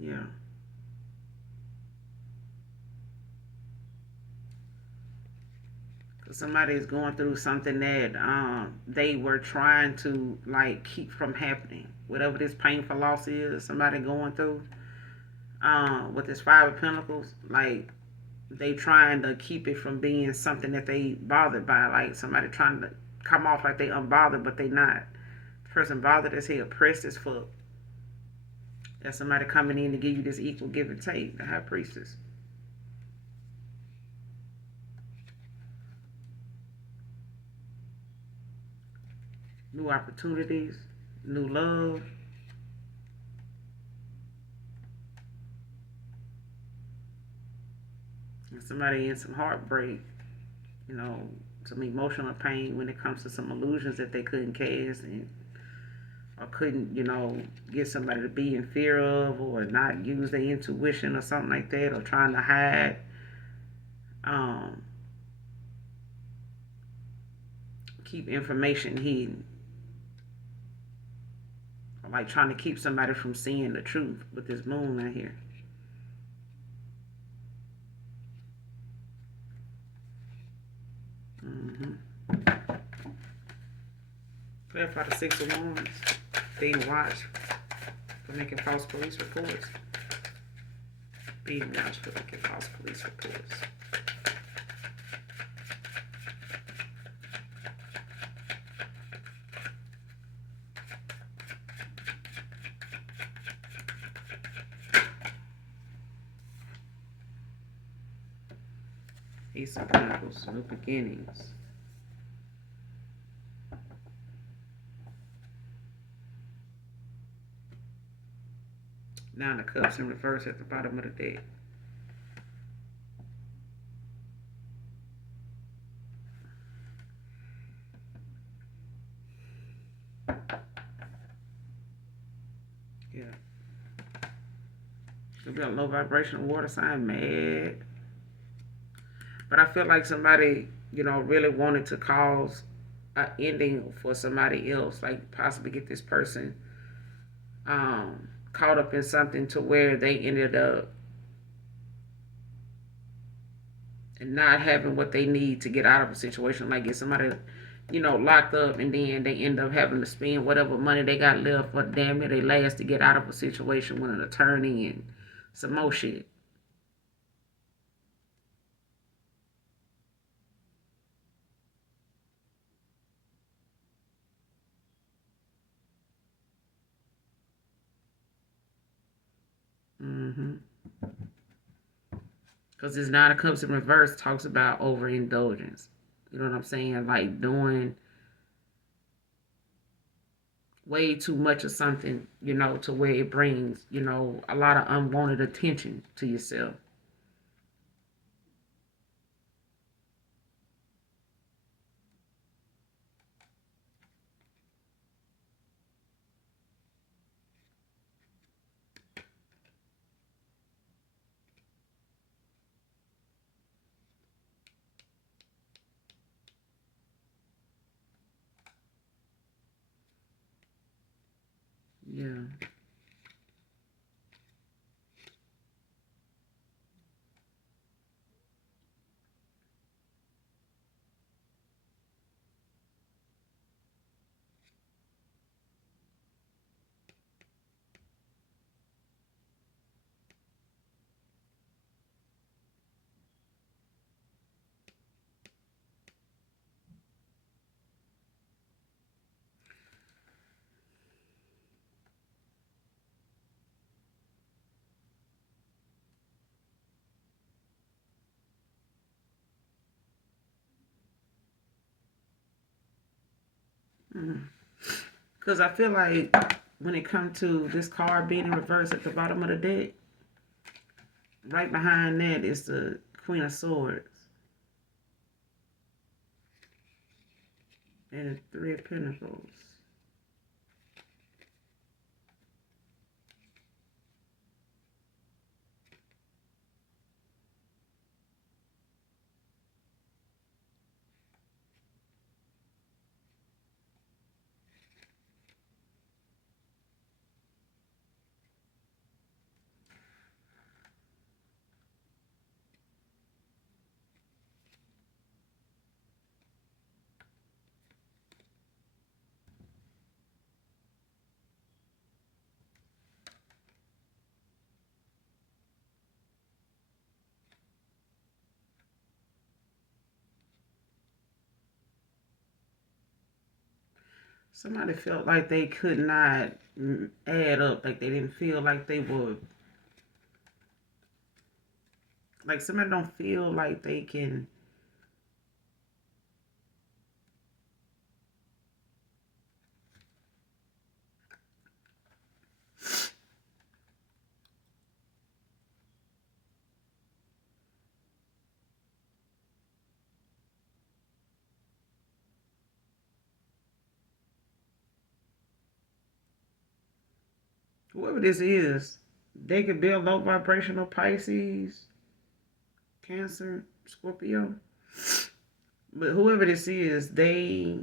Yeah. Because somebody is going through something that they were trying to like keep from happening. Whatever this painful loss is, somebody going through with this Five of Pentacles, like they trying to keep it from being something that they bothered by. Like somebody trying to come off like they unbothered, but they not. The person bothered as hell, pressed as fuck. That's somebody coming in to give you this equal give and take. The High Priestess. New opportunities, new love. And somebody in some heartbreak, you know, some emotional pain when it comes to some illusions that they couldn't cast and or couldn't, get somebody to be in fear of or not use their intuition or something like that, or trying to hide, um, keep information hidden, or like trying to keep somebody from seeing the truth with this moon out here. Mm-hmm. Clarify the Six of Wands. Being watched for making false police reports. Being watched for making false police reports. Ace of Pentacles, new beginnings. Nine of Cups in reverse at the bottom of the deck. Yeah. Could be a low vibrational water sign, mad. But I feel like somebody, really wanted to cause an ending for somebody else, like possibly get this person caught up in something to where they ended up not having what they need to get out of a situation. Like if somebody, locked up, and then they end up having to spend whatever money they got left for damn near they last to get out of a situation with an attorney and some more shit. Mm-hmm. Because it's not a comes in reverse talks about overindulgence. You know what I'm saying? Like doing way too much of something, to where it brings, a lot of unwanted attention to yourself. Yeah. Because I feel like when it comes to this card being in reverse at the bottom of the deck, right behind that is the Queen of Swords and the Three of Pentacles. Somebody felt like they could not add up, like they didn't feel like they would, like somebody don't feel like they can. Whoever this is, they could be a low vibrational Pisces, Cancer, Scorpio. But whoever this is, they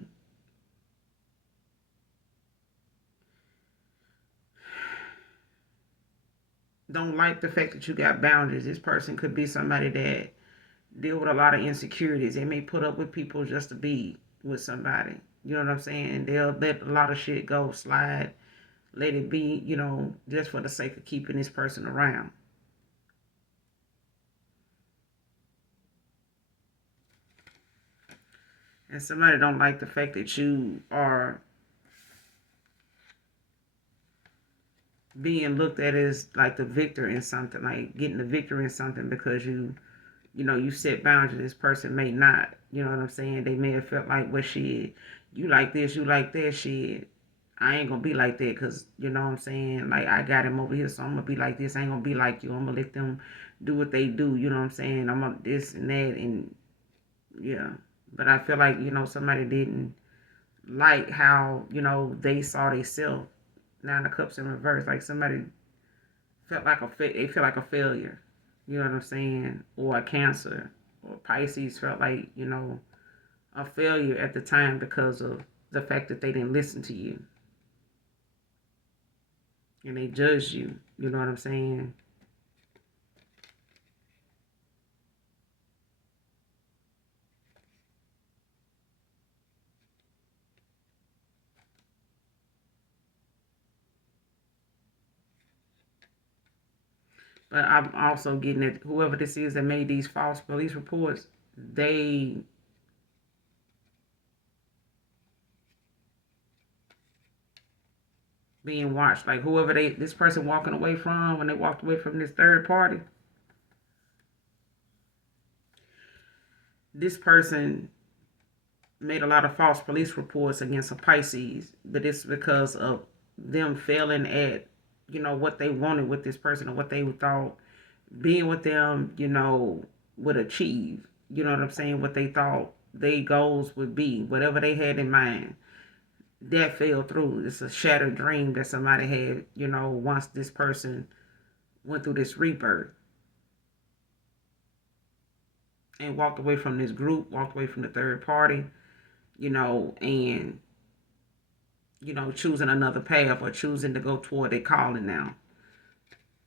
don't like the fact that you got boundaries. This person could be somebody that deal with a lot of insecurities. They may put up with people just to be with somebody. You know what I'm saying? They'll let a lot of shit go, slide, let it be, just for the sake of keeping this person around. And somebody don't like the fact that you are being looked at as like the victor in something, like getting the victory in something because you set boundaries. This person may not. You know what I'm saying? They may have felt like, well, shit, you like this, you like that, shit. I ain't gonna be like that because, you know what I'm saying? Like, I got him over here, so I'm gonna be like this. I ain't gonna be like you. I'm gonna let them do what they do. You know what I'm saying? I'm gonna this and that, and yeah. But I feel like, somebody didn't like how, they saw themselves. Nine of Cups in reverse. Like, somebody they feel like a failure. You know what I'm saying? Or a Cancer or Pisces felt like, a failure at the time because of the fact that they didn't listen to you and they judged you. You know what I'm saying? But I'm also getting that whoever this is that made these false police reports, they being watched. Like whoever this person walking away from when they walked away from this third party, this person made a lot of false police reports against a Pisces, but it's because of them failing at, what they wanted with this person or what they thought being with them, would achieve. You know what I'm saying? What they thought their goals would be, whatever they had in mind. That fell through. It's a shattered dream that somebody had, once this person went through this rebirth and walked away from this group, walked away from the third party, and choosing another path or choosing to go toward their calling now.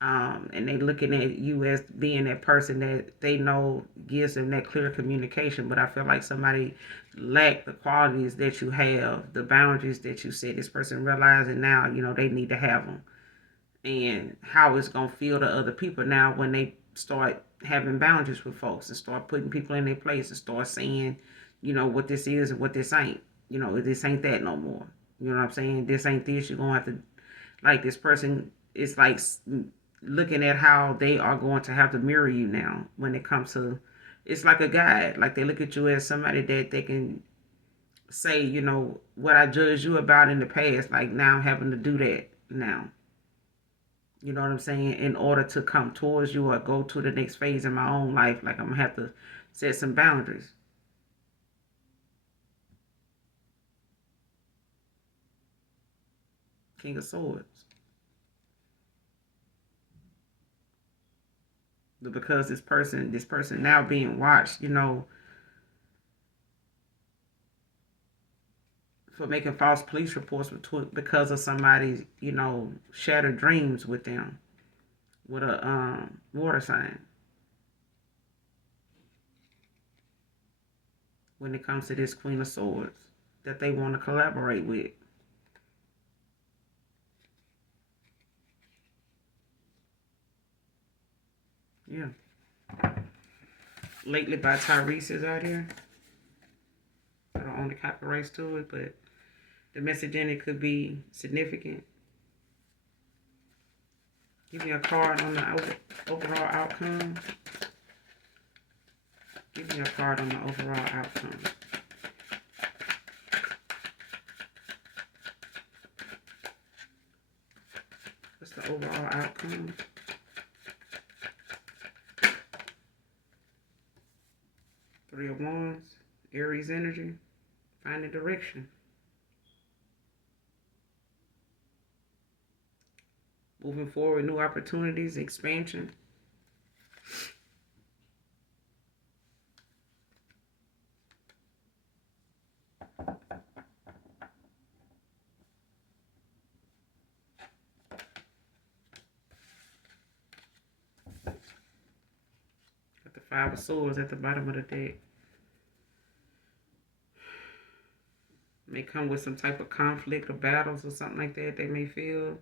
And they looking at you as being that person that they know gives them that clear communication. But I feel like somebody lacked the qualities that you have, the boundaries that you set. This person realizing now, they need to have them, and how it's gonna feel to other people now when they start having boundaries with folks and start putting people in their place and start saying, what this is and what this ain't. This ain't that no more. You know what I'm saying? This ain't this. You're gonna have to, like, this person is like looking at how they are going to have to mirror you now when it comes to, it's like a guide. Like they look at you as somebody that they can say, what I judged you about in the past, like now I'm having to do that now. You know what I'm saying? In order to come towards you or go to the next phase in my own life, like I'm gonna have to set some boundaries. King of Swords. Because this person now being watched, for making false police reports because of somebody's, shattered dreams with them, with a water sign. When it comes to this Queen of Swords that they want to collaborate with. Yeah. Lately by Tyrese is out here. I don't own the copyrights to it, but the message in it could be significant. Give me a card on the overall outcome. Give me a card on the overall outcome. What's the overall outcome? Three of Wands, Aries energy, finding direction. Moving forward, new opportunities, expansion. Got the Five of Swords at the bottom of the deck. May come with some type of conflict or battles or something like that they may feel.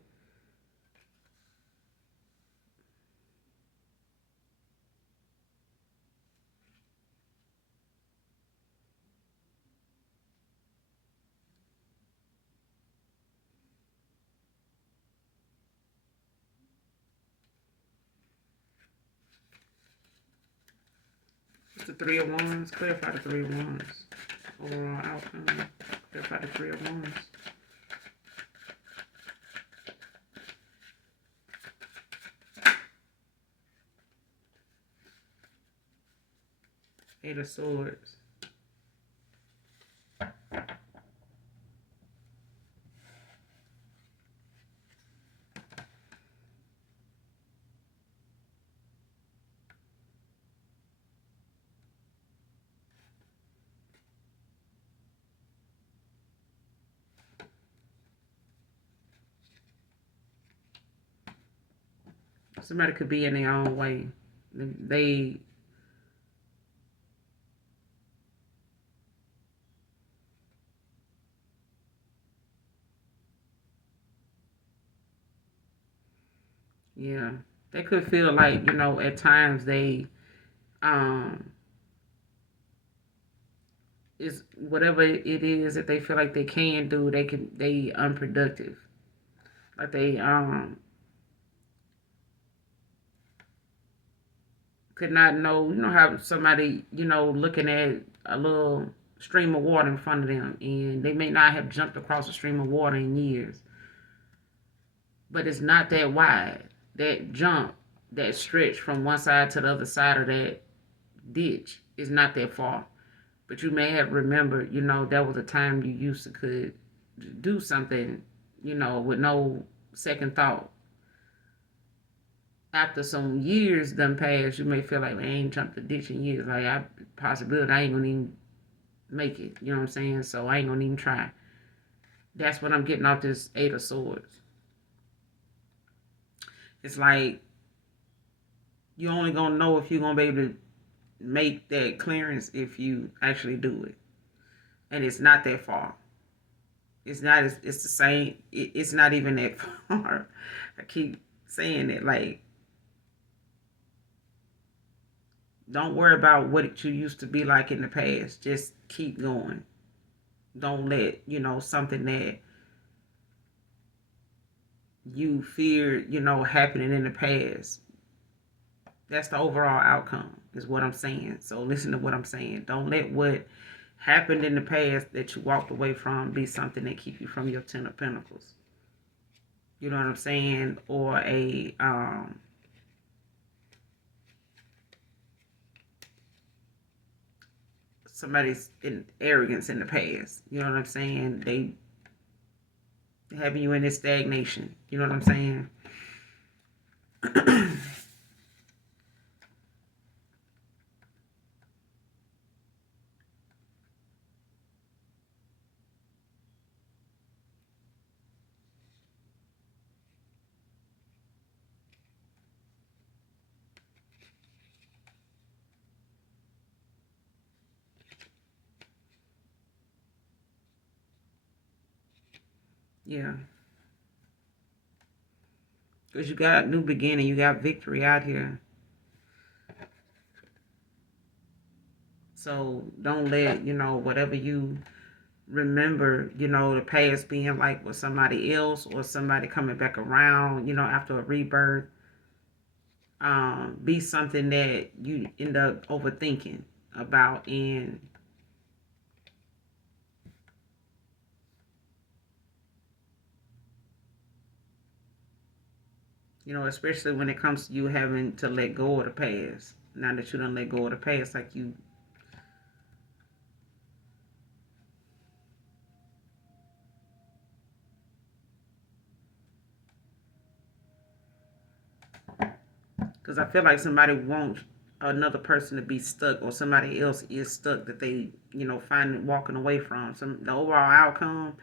It's the Three of Wands. Clarify the Three of Wands. Overall outcome. Clarify the Three of Wands. Eight of Swords. Somebody could be in their own way. They yeah, They could feel like, at times um, is whatever it is that they feel like they can do, they unproductive. Like they could not know, have somebody, looking at a little stream of water in front of them, and they may not have jumped across a stream of water in years, but it's not that wide. That jump, that stretch from one side to the other side of that ditch is not that far. But you may have remembered, there was a time you used to could do something, with no second thought. After some years done passed, you may feel like, man, I ain't jumped the ditch in years. Like, possibility I ain't gonna even make it. You know what I'm saying? So I ain't gonna even try. That's what I'm getting off this Eight of Swords. It's like you only gonna know if you're gonna be able to make that clearance if you actually do it, and it's not that far. It's not. It's the same. It's not even that far. I keep saying it. Like, don't worry about what it you used to be like in the past. Just keep going. Don't let something that you fear happening in the past. That's the overall outcome, is what I'm saying. So listen to what I'm saying. Don't let what happened in the past that you walked away from be something that keep you from your Ten of Pentacles. You know what I'm saying? Or somebody's in arrogance in the past. You know what I'm saying? They having you in this stagnation. You know what I'm saying? Yeah. Because you got new beginning. You got victory out here. So don't let, whatever you remember, the past being like with somebody else or somebody coming back around, after a rebirth, be something that you end up overthinking about. And especially when it comes to you having to let go of the past. Now that you done let go of the past, like you, because I feel like somebody wants another person to be stuck, or somebody else is stuck that they, find walking away from. The overall outcome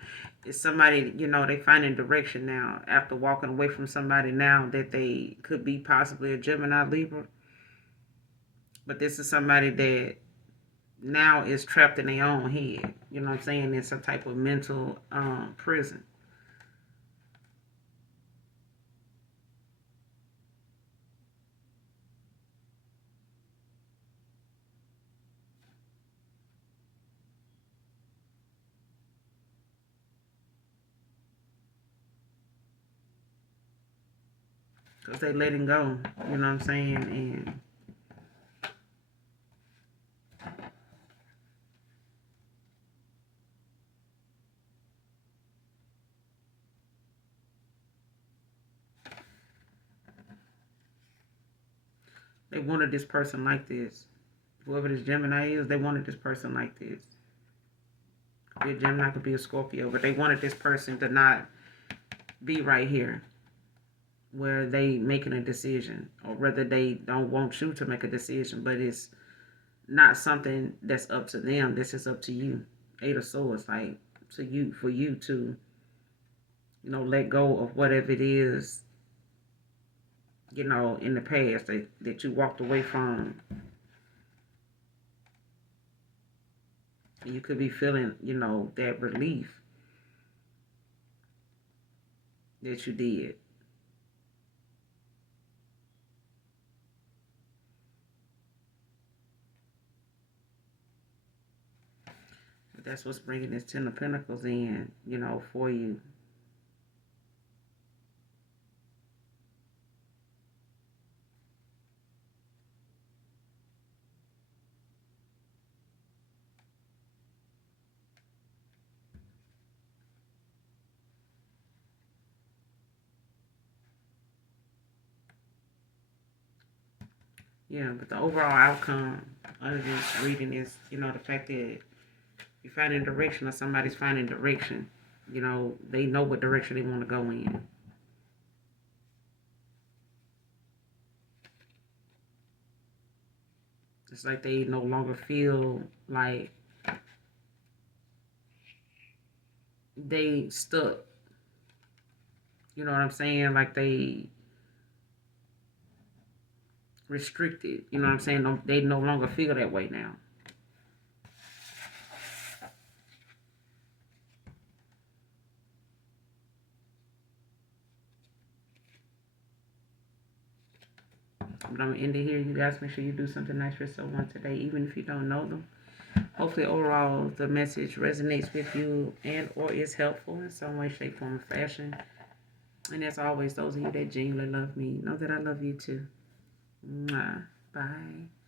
is somebody, they finding direction now after walking away from somebody now that they could be possibly a Gemini, Libra. But this is somebody that now is trapped in their own head. You know what I'm saying? In some type of mental prison. Because they letting go. You know what I'm saying? And they wanted this person like this. Whoever this Gemini is, they wanted this person like this. Could be a Gemini, could be a Scorpio, but they wanted this person to not be right here where they making a decision, or whether they don't want you to make a decision, but it's not something that's up to them. This is up to you. Eight of Swords, like to you, for you to, let go of whatever it is, in the past that you walked away from. You could be feeling, that relief that you did. That's what's bringing this Ten of Pentacles in, for you. Yeah, but the overall outcome of this reading is, the fact that you're finding direction or somebody's finding direction. They know what direction they want to go in. It's like they no longer feel like they stuck. You know what I'm saying? Like they restricted. You know what I'm saying? They no longer feel that way now. But I'm going to end it here. You guys make sure you do something nice for someone today, even if you don't know them. Hopefully, overall, the message resonates with you and or is helpful in some way, shape, form, or fashion. And as always, those of you that genuinely love me, know that I love you too. Mwah. Bye.